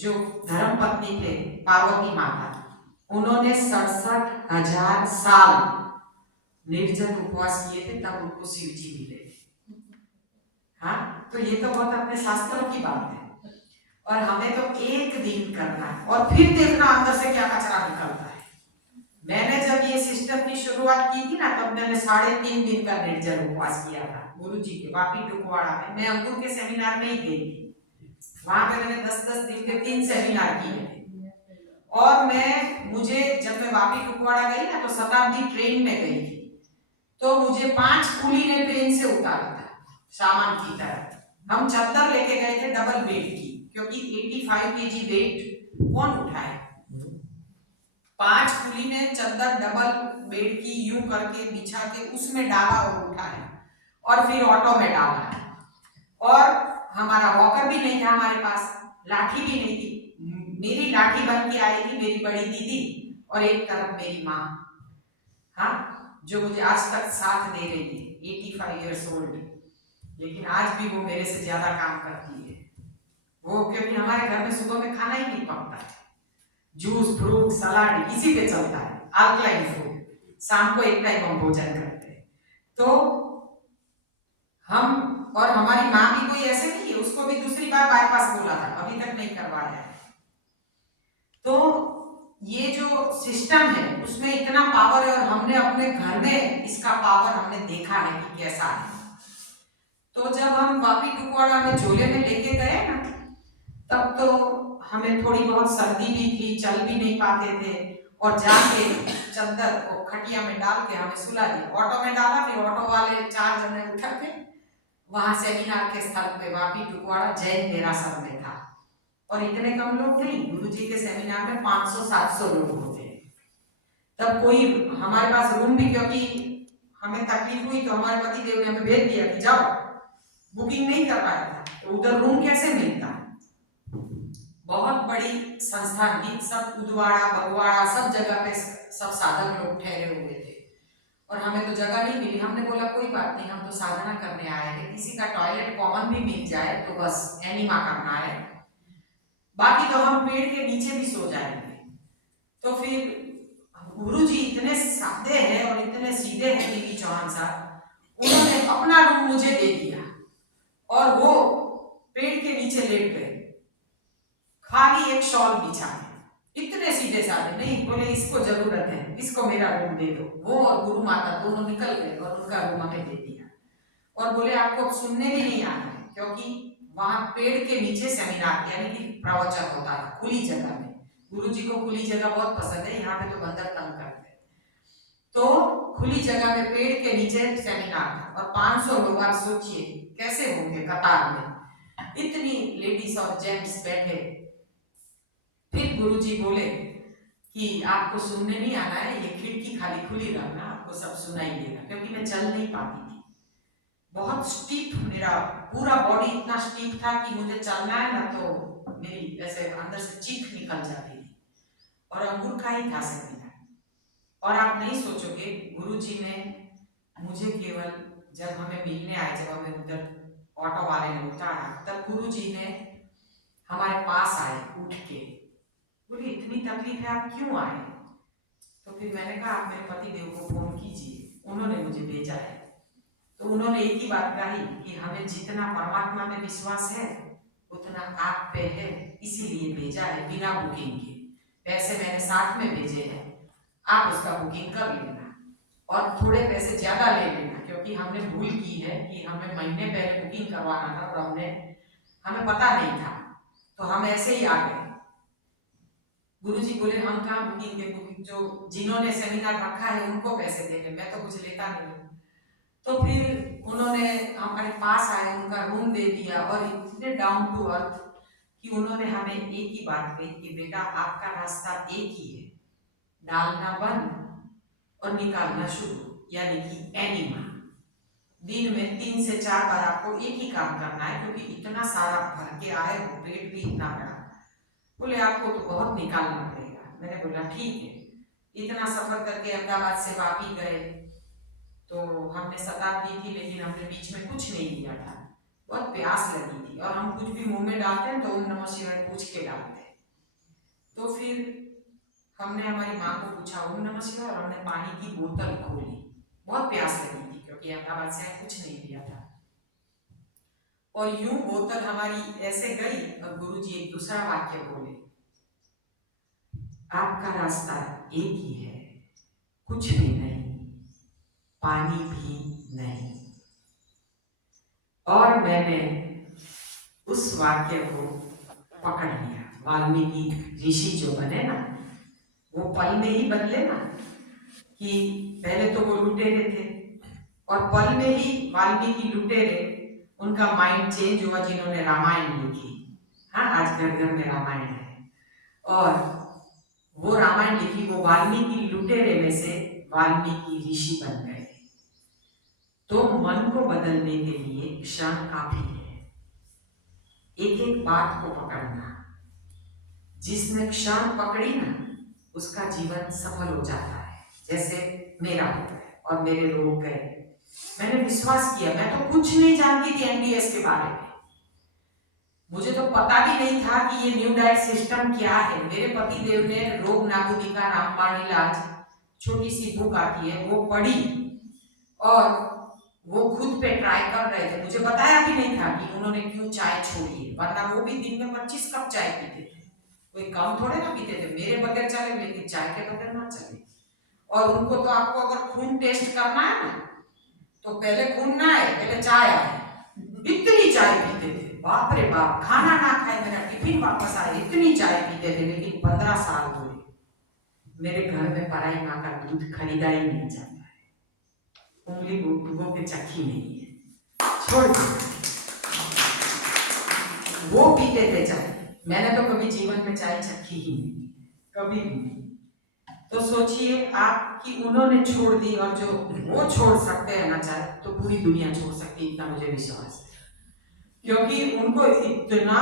जो धर्म पत्नी थे पार्वती माता, उन्होंने 67,000 साल निर्जल उपवास किए थे, तब उनको शिव जी मिले। हाँ, तो ये तो बहुत अपने शास्त्रों की बात है। और हमें तो एक दिन करना है और फिर देखना अंदर से क्या कचरा निकलता है। मैंने जब ये सिस्टम की शुरुआत की थी ना, तब मैंने 3.5 दिन का निर्जल उपवास किया था गुरु जी के वापी टुकवाड़ा में। मैं अंकुर के सेमिनार में ही गई थी, वहां पे मैंने 10-10 दिन के 3 सेमिनार किए थे। और मुझे जब मैं वापी टुकवाड़ा गई ना, तो शताब्दी ट्रेन में गई थी, तो मुझे 5 कूली ने ट्रेन से उतारा था सामान की तरह। हम चादर लेके गए थे डबल बेड की, क्योंकि 85 kg वेट कौन उठाए। 5 कूली ने चादर डबल बेड की यूं करके बिछा के उसमें डाला और उठाया और फिर ऑटो में डाला। और हमारा वॉकर भी नहीं था हमारे पास, लाठी भी नहीं थी। मेरी लाठी बन के आई थी मेरी बड़ी दीदी और एक तरफ मेरी माँ, हाँ, जो मुझे आज तक साथ दे रही है, 85 ईयर्स ओल्ड। लेकिन आज भी वो मेरे से ज्यादा काम करती है वो, क्योंकि हमारे घर में सुबह में खाना ही नहीं पकता है। जूस फ्रूट सलाद इसी पे चलता है, अल्कलाइन फूड। शाम को एक टाइम हम भोजन करते हैं। तो हम और हमारी माँ भी कोई ऐसे नहीं है, उसको भी दूसरी बार बाईपास बोला था, अभी तक नहीं करवाया है। तो ये जो सिस्टम है उसमें इतना पावर है और हमने अपने घर में इसका पावर हमने देखा है कि कैसा है। तो जब हम वापी टुकवाड़ा में झोले में लेके गए ना, तब तो हमें थोड़ी बहुत सर्दी भी थी, चल भी नहीं पाते थे, और जाके चद्दर को खटिया में डाल के हमें सुला दिया, ऑटो में डाला। फिर ऑटो वाले 4 जने उठा के वहां सेमिनार के स्थल पे वापी टुकवाड़ा जैन देरासर में था। और इतने कम लोग नहीं, गुरुजी के सेमिनार में 500-700 लोग होते हैं। तब कोई हमारे पास रूम भी, क्योंकि हमें तकलीफ हुई तो हमारे पति देव ने हमें भेज दिया कि जाओ, बुकिंग नहीं कर पाया था, तो उधर रूम कैसे मिलता। बहुत बड़ी संस्थान थी, सब उदवाड़ा बगवाड़ा सब जगह पे सब साधक लोग ठहरे हुए थे और हमें तो जगह नहीं मिली। हमने बोला कोई बात नहीं, हम तो साधना करने आए हैं, किसी का टॉयलेट कॉमन भी मिल जाए तो बस एनिमा करना है, बाकी तो हम पेड़ के नीचे भी सो जाएंगे। तो फिर गुरुजी इतने सादे हैं और इतने सीधे हैं टीवी चौहान साहब, उन्होंने अपना रूम मुझे दे दिया और वो पेड़ के नीचे लेट गए, खाली एक शॉल बिछा है। इतने सीधे साधे नहीं, बोले इसको जरूरत है, इसको मेरा रूम दे दो। वो और गुरु माता दोनों निकल गए और उनका रूम हमें दे दिया और बोले आपको सुनने भी नहीं आना है, क्योंकि वहां पेड़ के नीचे सेमिनार यानी कि प्रवचन होता है खुली जगह में। गुरुजी को खुली जगह बहुत पसंद है, यहाँ पे तो बंदर तंग करते हैं, तो खुली जगह में पेड़ के नीचे सेमिनार था और 500 लोग, आप सोचिए कैसे होंगे कतार में, इतनी लेडीज और जेंट्स बैठे। फिर गुरुजी बोले कि आपको सुनने नहीं आना है, ये खिड़की खाली खुली रखना, आपको सब सुनाई देगा, क्योंकि मैं चल नहीं पाती थी, बहुत स्टीप, मेरा पूरा बॉडी इतना स्टीप था कि मुझे चलना है ना तो मेरी ऐसे अंदर से चीख निकल जाती थी। और अंकुर का ही था सेमिनार। और आप नहीं सोचोगे, गुरुजी ने मुझे केवल जब हमें मिलने आए, जब हमें उधर ऑटो वाले ने उतारा, तब गुरुजी ने हमारे पास आए उठ के, बोले इतनी तकलीफ है आप क्यों आए? तो फिर मैंने कहा आप मेरे पति देव को फोन कीजिए, उन्होंने मुझे भेजा है। तो उन्होंने एक ही बात कही कि हमें जितना परमात्मा में विश्वास है उतना आप पे है, इसीलिए भेजा है बिना बुकिंग के। पैसे मैंने साथ में भेजे हैं, आप उसका बुकिंग कर लेना और थोड़े पैसे ज्यादा ले लेना, क्योंकि हमने भूल की है कि हमें महीने पहले बुकिंग करवाना था और हमें पता नहीं था, तो हम ऐसे ही आ गए। गुरुजी बोले हम कहाँ बुकिंग के, बुकिंग जो जिन्होंने सेमिनार रखा है उनको पैसे देंगे, मैं तो कुछ लेता नहीं हूँ। तो फिर उन्होंने हमारे पास आए, उनका रूम दे दिया और इतने डाउन टू अर्थ कि उन्होंने हमें एक ही बात कही कि बेटा आपका रास्ता एक ही है, डालना बंद और निकालना शुरू, यानी कि एनिमा। दिन में 3 से 4 बार आपको एक ही काम करना है, क्योंकि इतना सारा भर के आए हो, पेट भी इतना बड़ा। बोले आपको तो बहुत निकालना पड़ेगा। मैंने बोला ठीक है। इतना सफर करके अहमदाबाद से वापी गए, तो हमने शताब्दी थी लेकिन हमने बीच में कुछ नहीं लिया था, बहुत प्यास लगी थी और हम कुछ भी मुंह में डालते हैं तो ओम नमः शिवाय पूछ के डालते हैं। तो फिर हमने हमारी माँ को पूछा ओम नमः शिवाय और हमने पानी की बोतल खोली, बहुत प्यास लगी थी क्योंकि अहमदाबाद से कुछ नहीं लिया था। और यूं बोतल हमारी ऐसे गई और गुरुजी एक दूसरा वाक्य बोले, आपका रास्ता एक ही है, कुछ भी नहीं, पानी भी नहीं। और मैंने उस वाक्य को पकड़ लिया। वाल्मीकि ऋषि जो बने ना, वो पल में ही बदले ना, कि पहले तो वो लुटेरे थे और पल में ही वाल्मीकि लुटेरे, उनका माइंड चेंज हुआ, जिन्होंने रामायण लिखी। हाँ, आज घर घर में रामायण है और वो रामायण लिखी, वो वाल्मीकि लुटेरे में से वाल्मीकि ऋषि बन गए। तो मन को बदलने के लिए क्षण काफी है, एक एक बात को पकड़ना। जिसने क्षण पकड़ी ना, उसका जीवन सफल हो जाता है, जैसे मेरा होता है। और मेरे लोग गए, मैंने विश्वास किया। मैं तो कुछ नहीं जानती थी एमडीएस के बारे में, मुझे तो पता भी नहीं था कि ये न्यू डाइट सिस्टम क्या है। मेरे पति देव ने रोग नाबूदी का रामबाण इलाज, छोटी सी बुक आती है, वो पढ़ी और वो खुद पे ट्राई कर रहे थे। मुझे बताया भी नहीं था कि उन्होंने क्यों चाय छोड़ी है, वरना वो भी दिन में 25 कप चाय पीते थे, कोई कम थोड़े ना पीते थे। मेरे बगैर चले, लेकिन चाय के बगैर ना चले। और उनको तो आपको अगर खून टेस्ट करना है ना, तो पहले खून ना आए, पहले चाय आए। इतनी चाय पीते थे, बाप रे बाप। खाना ना खाए, मेरा टिफिन वापस आए, इतनी चाय पीते थे। लेकिन 15 साल हुए, मेरे घर में पराई माँ का दूध खरीदा ही नहीं जाता है, उंगली गुटुकों के चक्की नहीं है, छोड़ दो। वो पीते थे चाय, मैंने तो कभी जीवन में चाय चखी ही नहीं, कभी भी नहीं। तो सोचिए आप कि उन्होंने छोड़ दी, और जो वो छोड़ सकते हैं ना चाय, तो पूरी दुनिया छोड़ सकती है, इतना मुझे विश्वास है। क्योंकि उनको इतना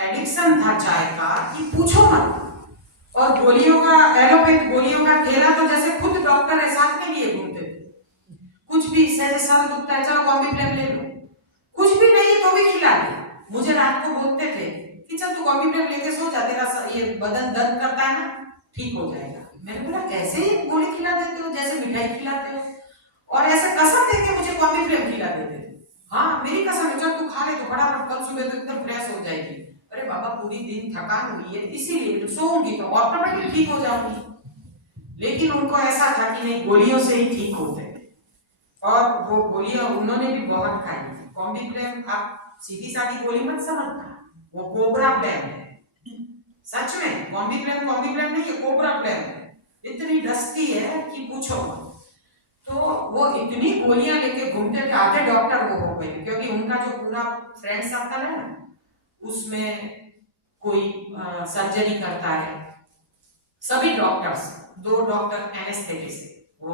एडिक्शन था चाय का कि पूछो मत। और गोलियों का, एलोपैथ गोलियों का ठेला तो जैसे खुद डॉक्टर है साथ में लिए घूमते थे। कुछ भी सहज सर दुखता है, चलो कॉम्बिप्लेन ले लो, कुछ भी नहीं है तो भी खिला दे। मुझे रात को बोलते थे कि चल तू कॉम्बिप्लेन लेके सो जा, तेरा ये बदन दर्द करता है ना, ठीक हो जाएगा। मैंने बोला कैसे ये गोली खिला देते हो, जैसे मिठाई खिलाते हो, और ऐसे कसम देके मुझे कॉम्बिप्लेन खिला देते थे। हाँ, मेरी कसम है, चल तू खा ले तो फटाफट कल सुबह तो एकदम फ्रेश हो जाएगी। अरे बाबा, पूरी दिन थकान हुई है, इसीलिए सोऊंगी तो ऑटोमेटिक ठीक हो जाऊंगी। लेकिन उनको ऐसा था कि नहीं, गोलियों से ही ठीक होते थे। और वो गोलियां उन्होंने भी बहुत खाई थी। कॉम्बिप्लेन आप सीधी सादी गोली मत समझना, वो कोबरा प्लेन है। सच में कॉम्बिप्लेन कॉम्बिप्लेन नहीं है, कोबरा प्लेन है। इतनी डस्ती है कि पूछो मत। तो वो इतनी गोलियां लेके घूमते थे, आधे डॉक्टर वो हो गए, क्योंकि उनका जो पूरा फ्रेंड सर्कल है ना, उसमें कोई सर्जरी करता है, सभी डॉक्टर्स, 2 डॉक्टर एनेस्थेटिस्ट, वो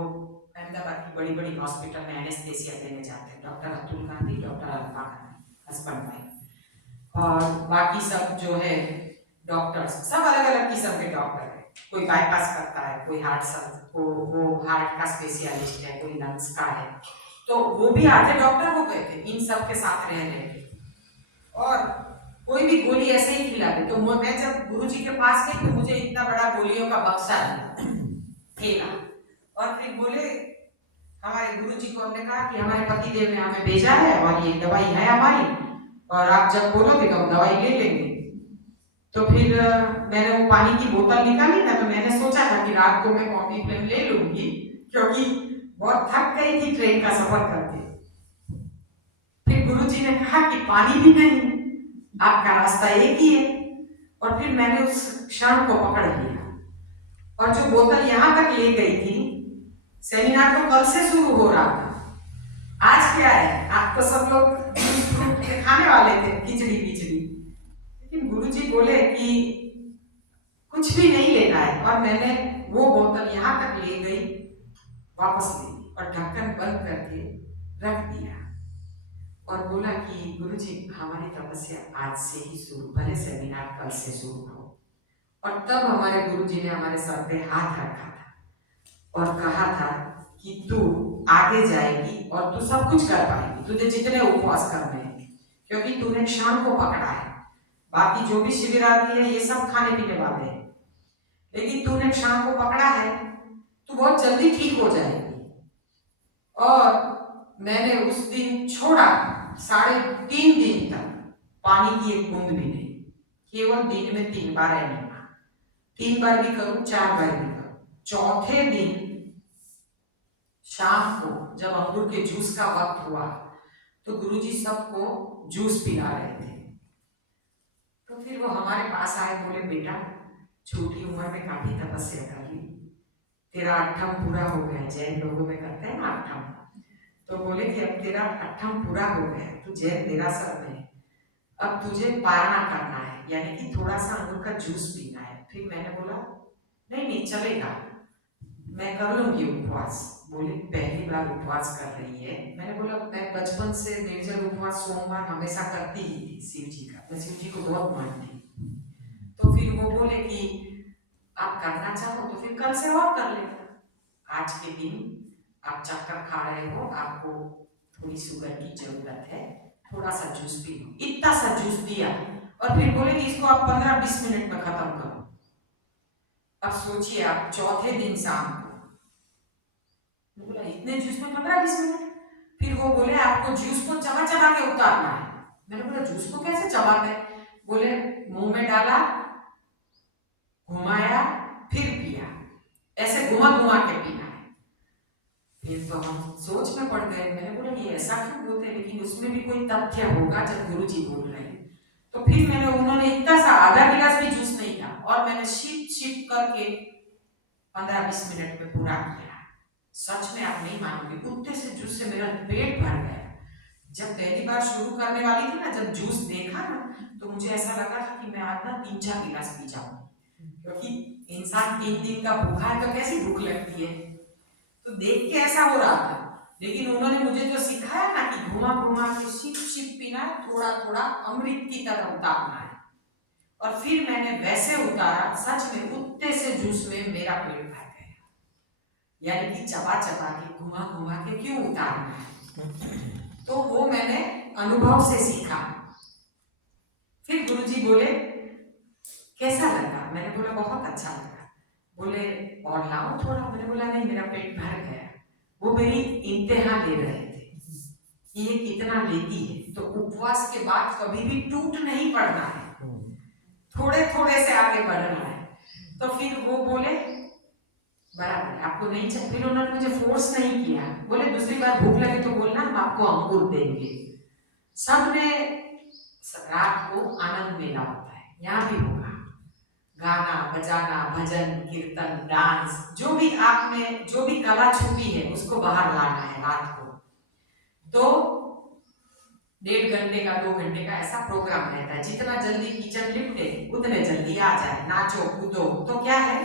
अहमदाबाद की बड़ी बड़ी हॉस्पिटल में एनेस्थेसिया देने जाते हैं, doctor Atul Gandhi, doctor alpha Gandhi, husband wife. और बाकी सब जो है डॉक्टर्स, सब अलग अलग किस्म के डॉक्टर है। कोई बाईपास करता है, कोई हार्ट सर्जन, वो हार्ट का स्पेशलिस्ट है, कोई लंग्स का है, तो वो भी आधे डॉक्टर हो गए थे इन सब के साथ रह रहे थे। और कोई भी गोली ऐसे ही खिला दे, तो मैं जब गुरुजी के पास गई तो मुझे इतना बड़ा गोलियों का बक्सा मिला। और फिर बोले, हमारे गुरुजी को हमने कहा कि हमारे पति देव ने हमें भेजा है और ये दवाई है हमारी, और आप जब बोलोगे तो हम दवाई ले लेंगे। तो फिर मैंने वो पानी की बोतल निकाली ना, तो मैंने सोचा था कि रात को मैं कॉफी फ्लेम ले लूंगी, क्योंकि बहुत थक गई थी ट्रेन का सफर करके। फिर गुरुजी ने कहा कि पानी भी नहीं, आपका रास्ता एक ही है। और फिर मैंने उस क्षण को पकड़ लिया, और जो बोतल यहाँ तक ले गई थी, सेमिनार तो कल से शुरू हो रहा था, आज क्या है, आप तो सब लोग खाने वाले थे खिचड़ी खिचड़ी, लेकिन गुरुजी बोले कि कुछ भी नहीं लेना है। और मैंने वो बोतल यहाँ तक ले गई, वापस ली और ढक्कन बंद करके रख दिया, और बोला कि गुरुजी हमारी तपस्या आज से ही शुरू, भले सेमिनार कल से शुरू हो। और तब हमारे गुरुजी ने हमारे सर पे हाथ रखा था और कहा था कि तू आगे जाएगी और तू सब कुछ कर पाएगी, तुझे जितने उपवास करने हैं, क्योंकि तूने क्षण को पकड़ा है। बाकी जो भी शिविर आती है ये सब खाने पीने वाले हैं, लेकिन तूने क्षण को पकड़ा है, तू बहुत जल्दी ठीक हो जाएगी। और मैंने उस दिन छोड़ा 3.5 दिन तक पानी की एक बूंद भी नहीं, केवल दिन में 3 बार एनिमा, 3 बार भी करूं 4 बार भी करूं। चौथे दिन शाम को जब अंगूर के जूस का वक्त हुआ तो गुरुजी सबको जूस पिला रहे थे। तो फिर वो हमारे पास आए, बोले बेटा छोटी उम्र में काफी तपस्या कर ली, तेरा 8ठम पूरा हो गया, जैन लोगों में करते हैं ना 8ठम, तो बोले कि अब तेरा 8ठम पूरा हो गया, तू जैन तेरा सर में, अब तुझे पारणा करना है, यानी कि थोड़ा सा अंगूर का जूस पीना है। फिर मैंने बोला नहीं नहीं चलेगा, मैं कर लूंगी उपवास। बोले पहली बार उपवास कर रही है। मैंने बोला मैं बचपन से निर्जल उपवास सोमवार हमेशा करती ही थी शिव जी का, मैं शिव जी को बहुत मानती। तो फिर वो बोले कि आप करना चाहो तो फिर कल से और कर लेना, आज के दिन आप चक्कर खा रहे हो, आपको थोड़ी शुगर की जरूरत है, थोड़ा सा जूस पी लो। इतना सा जूस दिया और फिर बोले कि इसको आप 15-20 मिनट में खत्म करो। अब सोचिए आप चौथे दिन शाम को, बोला इतने जूस में 15-20 मिनट। फिर वो बोले आपको जूस को चबा चबा के उतारना है। मैंने बोला जूस को कैसे चबाते? बोले मुंह में डाला, घुमाया, फिर पिया, ऐसे घुमा घुमा के पीना है। फिर तो हम सोच में पड़ गए। मैंने बोला ये ऐसा क्यों बोलते हैं, लेकिन उसमें भी कोई तथ्य होगा जब गुरुजी बोल रहे हैं। तो फिर मैंने, उन्होंने इतना सा आधा गिलास भी जूस नहीं था और मैंने शिप शिप करके 15-20 मिनट में पूरा किया। सच में आप नहीं मानोगे, उतने से जूस से मेरा पेट भर गया। जब पहली बार शुरू करने वाली थी ना, जब जूस देखा ना, तो मुझे ऐसा लगा था कि मैं आज ना 3-4 गिलास पी जाऊं, क्योंकि इंसान 3 दिन का भूखा है तो कैसी भूख लगती है, तो देख के ऐसा हो रहा था। लेकिन उन्होंने मुझे जो सिखाया ना कि घुमा घुमा के शिप शिप पीना है, थोड़ा थोड़ा अमृत की तरह उतारना है, और फिर मैंने वैसे उतारा। सच में उतने से जूस में मेरा पेट भर गया, यानी कि चबा चबा के घुमा घुमा के क्यों उतारना है। तो वो मैंने अनुभव से सीखा। फिर गुरुजी बोले कैसा लगा? मैंने बोला बहुत अच्छा लगा। बोले और लाओ थोड़ा? मैंने बोला नहीं मेरा पेट भर गया। वो मेरी इम्तिहान ले रहे थे कि ये कितना लेती है, तो उपवास के बाद कभी भी टूट नहीं पड़ना है, थोड़े थोड़े से आगे बढ़ना है। तो फिर वो बोले बराबर आपको नहीं चाहिए। फिर उन्होंने मुझे फोर्स नहीं किया, बोले दूसरी बार भूख लगे तो बोलना, हम आपको अंगूर देंगे। सब ने रात को आनंद मेला होता है, यहाँ भी होगा, गाना बजाना, भजन कीर्तन, डांस, जो भी आप में जो भी कला छुपी है उसको बाहर लाना है रात को। तो 1.5 घंटे का 2 घंटे का ऐसा प्रोग्राम रहता है। जितना जल्दी किचन लिपटे उतने जल्दी आ जाए, नाचो कूदो। तो क्या है,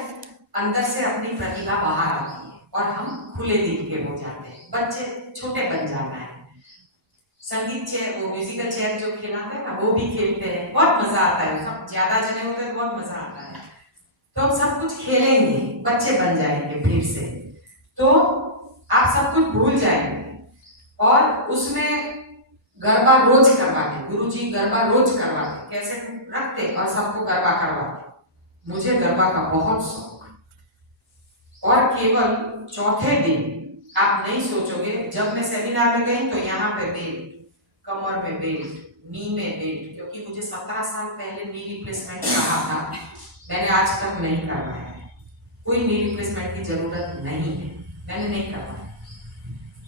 अंदर से अपनी प्रतिभा बाहर आती है और हम खुले दिल के हो जाते हैं, बच्चे छोटे बन जाना है। संगीत चेयर, वो म्यूजिकल चेयर जो खिलाते हैं ना, वो भी खेलते हैं, बहुत मजा आता है। सब ज्यादा जने होते हैं, बहुत मजा आता है। तो हम सब कुछ खेलेंगे, बच्चे बन जाएंगे फिर से, तो आप सब कुछ भूल जाएंगे। और उसमें गरबा रोज करवाते, गुरुजी गरबा रोज करवाते, कैसे रखते और सबको गरबा करवाते। मुझे गरबा का बहुत शौक। और केवल चौथे दिन आप नहीं सोचोगे, जब मैं सेमिनार में गई तो यहाँ पे बेल्ट, कमर में बेल्ट, नी में बेल्ट, क्योंकि मुझे 17 साल पहले नी रिप्लेसमेंट कहा था, मैंने आज तक नहीं करवाया है। कोई नी रिप्लेसमेंट की जरूरत नहीं है, मैंने नहीं करवाया।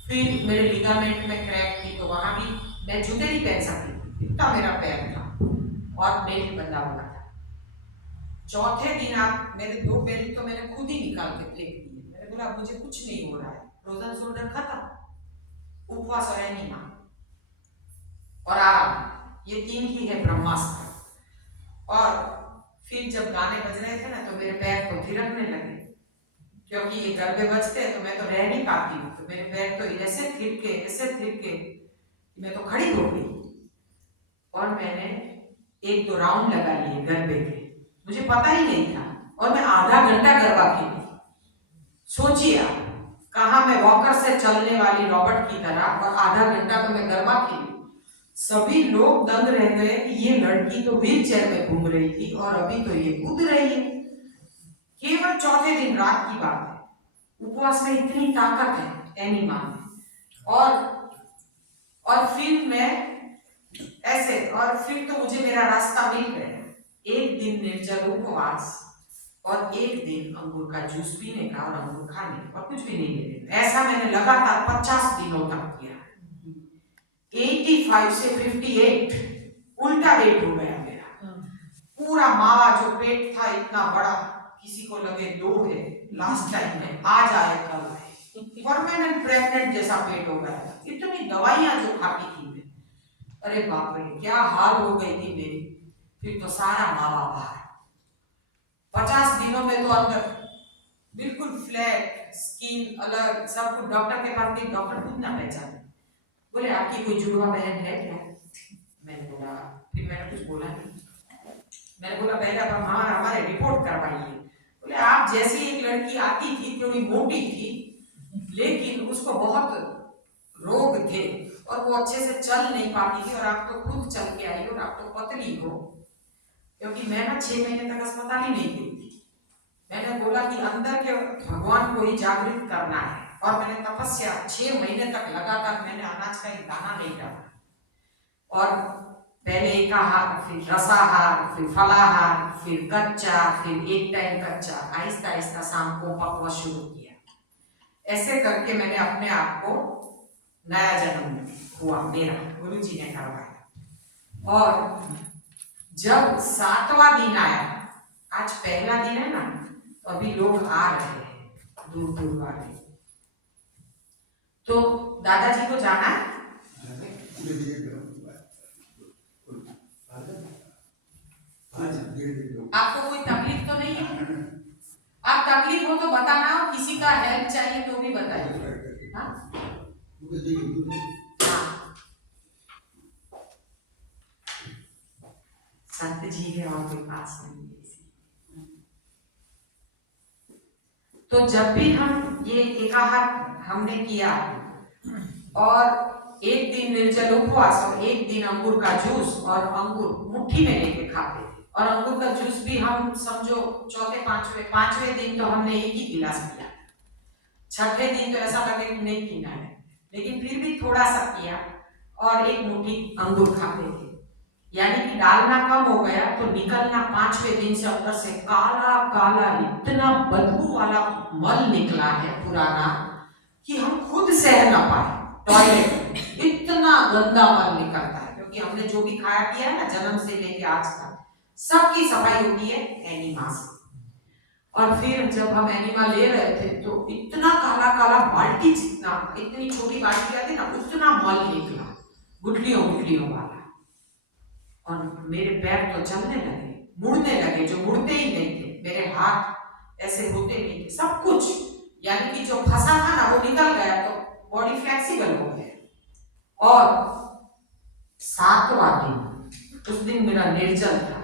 फिर मेरे लिगामेंट में क्रैक थी, तो वहां भी मैं जूते नहीं पहन सकती, इतना मेरा पैर था और बेल्ट बंधा हुआ था। चौथे दिन आप मेरे 2 बेल्ट तो मैंने खुद ही निकाल के फेंक दिए। मैंने बोला मुझे कुछ नहीं हो रहा है, फ्रोजन शोल्डर खत्म, उपवास और एनीमा और आराम, ये 3 ही है ब्रह्मास्त्र। और फिर जब गाने बज रहे थे ना, तो मेरे पैर तो थिरकने लगे, क्योंकि ये गरबे बजते हैं तो मैं तो रह नहीं पाती हूँ, तो मेरे पैर तो ऐसे थिरके मैं तो खड़ी हो गई। और मैंने 1-2 राउंड लगा लिए गरबे के, मुझे पता ही नहीं था, और मैं आधा घंटा गरबा खेली। सोचिए आप, कहा मैं वॉकर से चलने वाली रॉबर्ट की तरह, और आधा घंटा तो मैं गरबा खेली। सभी लोग दंग रह गए कि ये लड़की तो व्हील चेयर में घूम रही थी और अभी तो ये कूद रही है। केवल चौथे दिन रात की बात है, उपवास में इतनी ताकत है एनीमा में। और फिर मैं ऐसे, और फिर तो मुझे मेरा रास्ता मिल गया। एक दिन निर्जल उपवास और एक दिन अंगूर का जूस पीने का और अंगूर खाने और कुछ भी नहीं लेने। ऐसा मैंने लगातार 50 दिनों तक किया। 85 से 58 उल्टा वेट हो गया मेरा। पूरा मावा जो पेट था इतना बड़ा, किसी को लगे 2 है लास्ट टाइम में, आज आए कल आए, परमानेंट प्रेग्नेंट जैसा पेट हो गया। इतनी दवाइयां जो खाती थी मैं, अरे बाप रे क्या हाल हो गई थी मेरी। फिर तो सारा मावा बाहर, 50 दिनों में तो अंदर बिल्कुल फ्लैट स्किन, अलग सब कुछ। डॉक्टर के पास गई, डॉक्टर खुद ना पहचाने, बोले आपकी कोई जुड़वा बहन है क्या? मैंने बोला, फिर मैंने कुछ बोला नहीं। मैंने बोला पहले आप हमारे रिपोर्ट करवाइए। बोले आप जैसी एक लड़की आती थी, थोड़ी मोटी थी, लेकिन उसको बहुत रोग थे और वो अच्छे से चल नहीं पाती थी, और आप तो खुद चल के आई और आप तो पतली हो। क्योंकि मैं ना 6 महीने तक अस्पताल ही नहीं गई थी। मैंने बोला कि अंदर के भगवान को ही जागृत करना है, और मैंने तपस्या 6 महीने तक लगातार, मैंने अनाज का एक दाना नहीं डाला। और पहले एकाहार, फिर रसाहार, फिर फलाहार, फिर कच्चा, फिर एक टाइम कच्चा, आहिस्ता आहिस्ता शाम को पकवा शुरू किया। ऐसे करके मैंने अपने आप को नया जन्म हुआ मेरा, गुरुजी ने करवाया। और जब 7वां दिन आया, आज पहला दिन है ना, तो अभी लोग आ रहे हैं दूर दूर वाले, तो दादाजी को जाना है। आपको कोई तकलीफ तो नहीं है? आप तकलीफ हो तो बताना, किसी का हेल्प चाहिए तो भी बताइए। हाँ, संत जी है और कोई पास नहीं है। तो जब भी हम ये एकाहार हमने किया, और एक दिन निर्जल उपवास और एक दिन अंगूर का जूस, और अंगूर मुट्ठी में लेके खाते थे, और अंगूर का जूस भी हम समझो चौथे पांचवें दिन तो हमने एक ही गिलास पिया, छठे दिन तो ऐसा लगे कि नहीं पीना है, लेकिन फिर भी थोड़ा सा पिया, और एक मुट्ठी अंगूर खाते थे। यानी कि डालना कम हो गया तो निकलना 5वें दिन से अंदर से काला काला, इतना बदबू वाला मल निकला है पुराना कि हम खुद सह ना पाए। टॉयलेट इतना गंदा मल निकलता है, क्योंकि हमने जो भी खाया पिया है ना, जन्म से लेके आज तक सबकी सफाई होती है एनीमा से। और फिर जब हम एनीमा ले रहे थे तो इतना काला काला, बाल्टी जितना, इतनी छोटी बाल्टी आती ना, उतना मल निकला, गुठलियों गुठलियों वाला। और मेरे पैर तो चलने लगे, मुड़ने लगे, जो मुड़ते ही नहीं थे, मेरे हाथ ऐसे होते नहीं थे, सब कुछ यानी कि जो फंसा था ना वो निकल गया, तो बॉडी फ्लेक्सिबल हो गया। और 7वां दिन, उस दिन मेरा निर्जल था,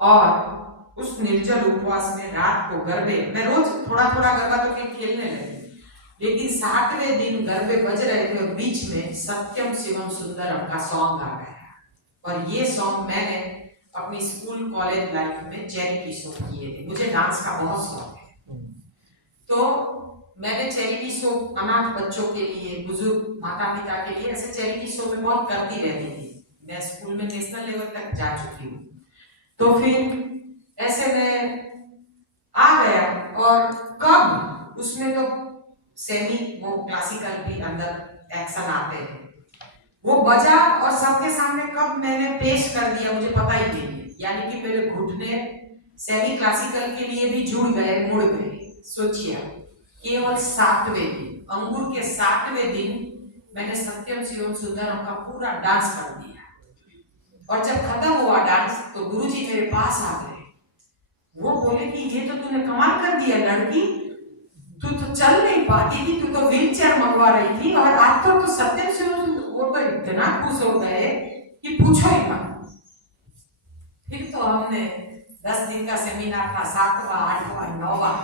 और उस निर्जल उपवास में रात को गरबे, मैं रोज थोड़ा थोड़ा गरबा तो फिर खेलने लगी, लेकिन 7वें दिन गरबे बज रहे थे और बीच में सत्यम शिवम सुंदरम का सॉन्ग आ गया। और ये सॉन्ग मैंने अपनी स्कूल कॉलेज लाइफ में चैरिटी शो किए थे। मुझे डांस का बहुत शौक है, तो मैंने चैरिटी शो अनाथ बच्चों के लिए, बुजुर्ग माता पिता के लिए ऐसे चैरिटी शो में बहुत करती रहती थी। मैं स्कूल में नेशनल लेवल तक जा चुकी हूँ। तो फिर ऐसे में आ गया, और कब उसमें तो सेमी वो क्लासिकल भी अंदर एक्शन आते हैं, वो बजा और सबके सामने कब मैंने पेश कर दिया मुझे पता ही नहीं। यानी कि मेरे घुटने सेमी क्लासिकल के लिए भी जुड़ गए, मुड़ गए। सोचिए, केवल 7वें दिन, अंगूर के 7वें दिन मैंने सत्यम शिवम सुंदरम का पूरा डांस कर दिया। और जब खत्म हुआ डांस तो गुरुजी मेरे पास आ गए। वो बोले कि ये तो तूने कमाल कर दिया लड़की, तू तो चल नहीं पाती थी, तू तो व्हील चेयर मंगवा रही थी, और आज तो सत्यम शिवम, वो तो इतना खुश हो गए कि पूछो ही मत। फिर तो हमने 10 दिन का सेमिनार था, 7वां 8वां 9वां,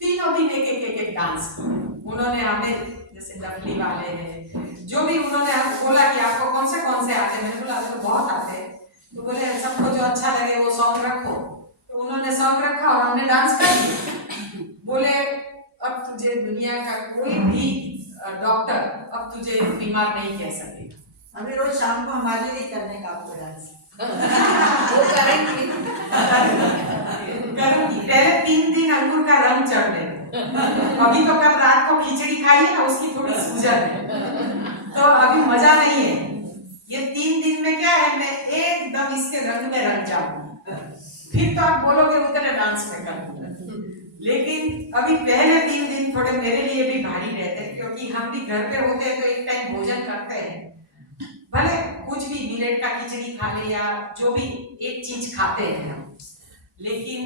तीनों दिन एक डांस किया। उन्होंने हमें, जैसे डबली वाले हैं जो भी, उन्होंने बोला कि आपको कौन से आते हैं। मैंने बोला तो बहुत आते हैं। तो बोले सबको जो अच्छा लगे वो सॉन्ग रखो। तो उन्होंने सॉन्ग रखा और हमने डांस कर दिया। बोले अब तुझे दुनिया का कोई भी डॉक्टर अब तुझे बीमार नहीं कह सकेगा। हमें रोज शाम को हमारे लिए करने का आपको डांस वो करेंगी। पहले 3 दिन अंगूर का रंग चढ़ने, अभी तो कल रात को खिचड़ी खाई है ना, उसकी थोड़ी सूजन है, तो अभी मजा नहीं है। ये 3 दिन में क्या है, मैं एकदम इसके रंग में रंग जाऊंगी, फिर तो आप बोलोगे उतने डांस में कर दूंगा। लेकिन अभी पहले 3 दिन थोड़े मेरे लिए भी भारी रहते हैं, क्योंकि हम भी घर पे होते हैं तो एक टाइम भोजन करते हैं, भले कुछ भी मिलेट का खिचड़ी खा ले या जो भी एक चीज खाते हैं हम, लेकिन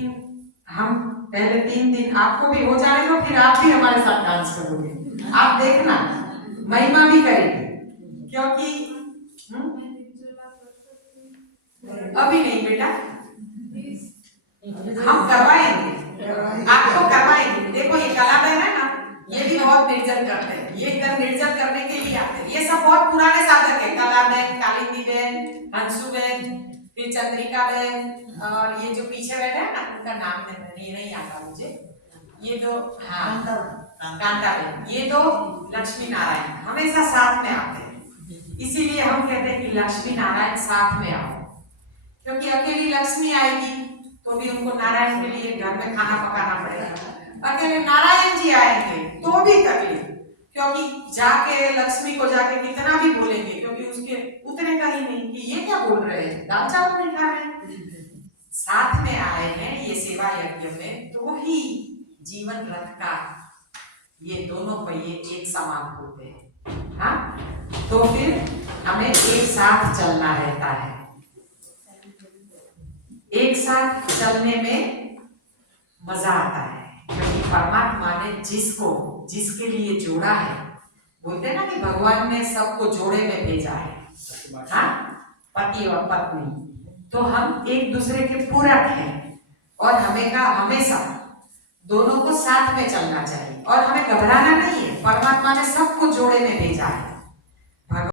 हम पहले 3 दिन, आपको भी हो जाने दो, फिर आप भी हमारे साथ डांस करोगे, आप देखना महिमा भी करेगी। क्योंकि अभी नहीं बेटा, हम करवाएंगे, आपको करवाएंगे। देखो ये कलाबेन है ना, ये भी बहुत निर्जल करते हैं, ये इधर निर्जल करने के लिए आते हैं। ये सब बहुत पुराने साधक है, कलाबेन, कालिंदी बेन, हंसू बेन, फिर चंद्रिका बेन, और ये जो पीछे बैठे हैं ना, उनका नाम नहीं आता मुझे, ये तो हाँ कांता बेन, ये तो लक्ष्मी नारायण हमेशा साथ में आते हैं। इसीलिए हम कहते हैं कि लक्ष्मी नारायण साथ में आओ, क्योंकि अकेली लक्ष्मी आएगी तो भी उनको नारायण के लिए घर में खाना पकाना पड़ेगा। अकेले नारायण जी आएंगे तो भी तकलीफ, क्योंकि जाके लक्ष्मी को जाके कितना भी बोलेंगे, क्योंकि उसके उतने का ही नहीं कि ये क्या बोल रहे हैं, दाल चावल नहीं खा रहे हैं। साथ में आए हैं ये सेवा यज्ञ में, तो ही जीवन रथ का ये दोनों पहिए एक समान होते हैं। हाँ, तो फिर हमें एक साथ चलना रहता है। एक साथ चलने में मजा आता है, क्योंकि परमात्मा ने जिसके लिए जोड़ा है, बोलते ना कि भगवान ने सबको जोड़े में भेजा है, हाँ, पति और पत्नी, तो हम एक दूसरे के पूरक हैं, और हमेशा दोनों को साथ में चलना चाहिए, और हमें घबराना नहीं है। परमात्मा ने सबको जोड़े में भेजा है,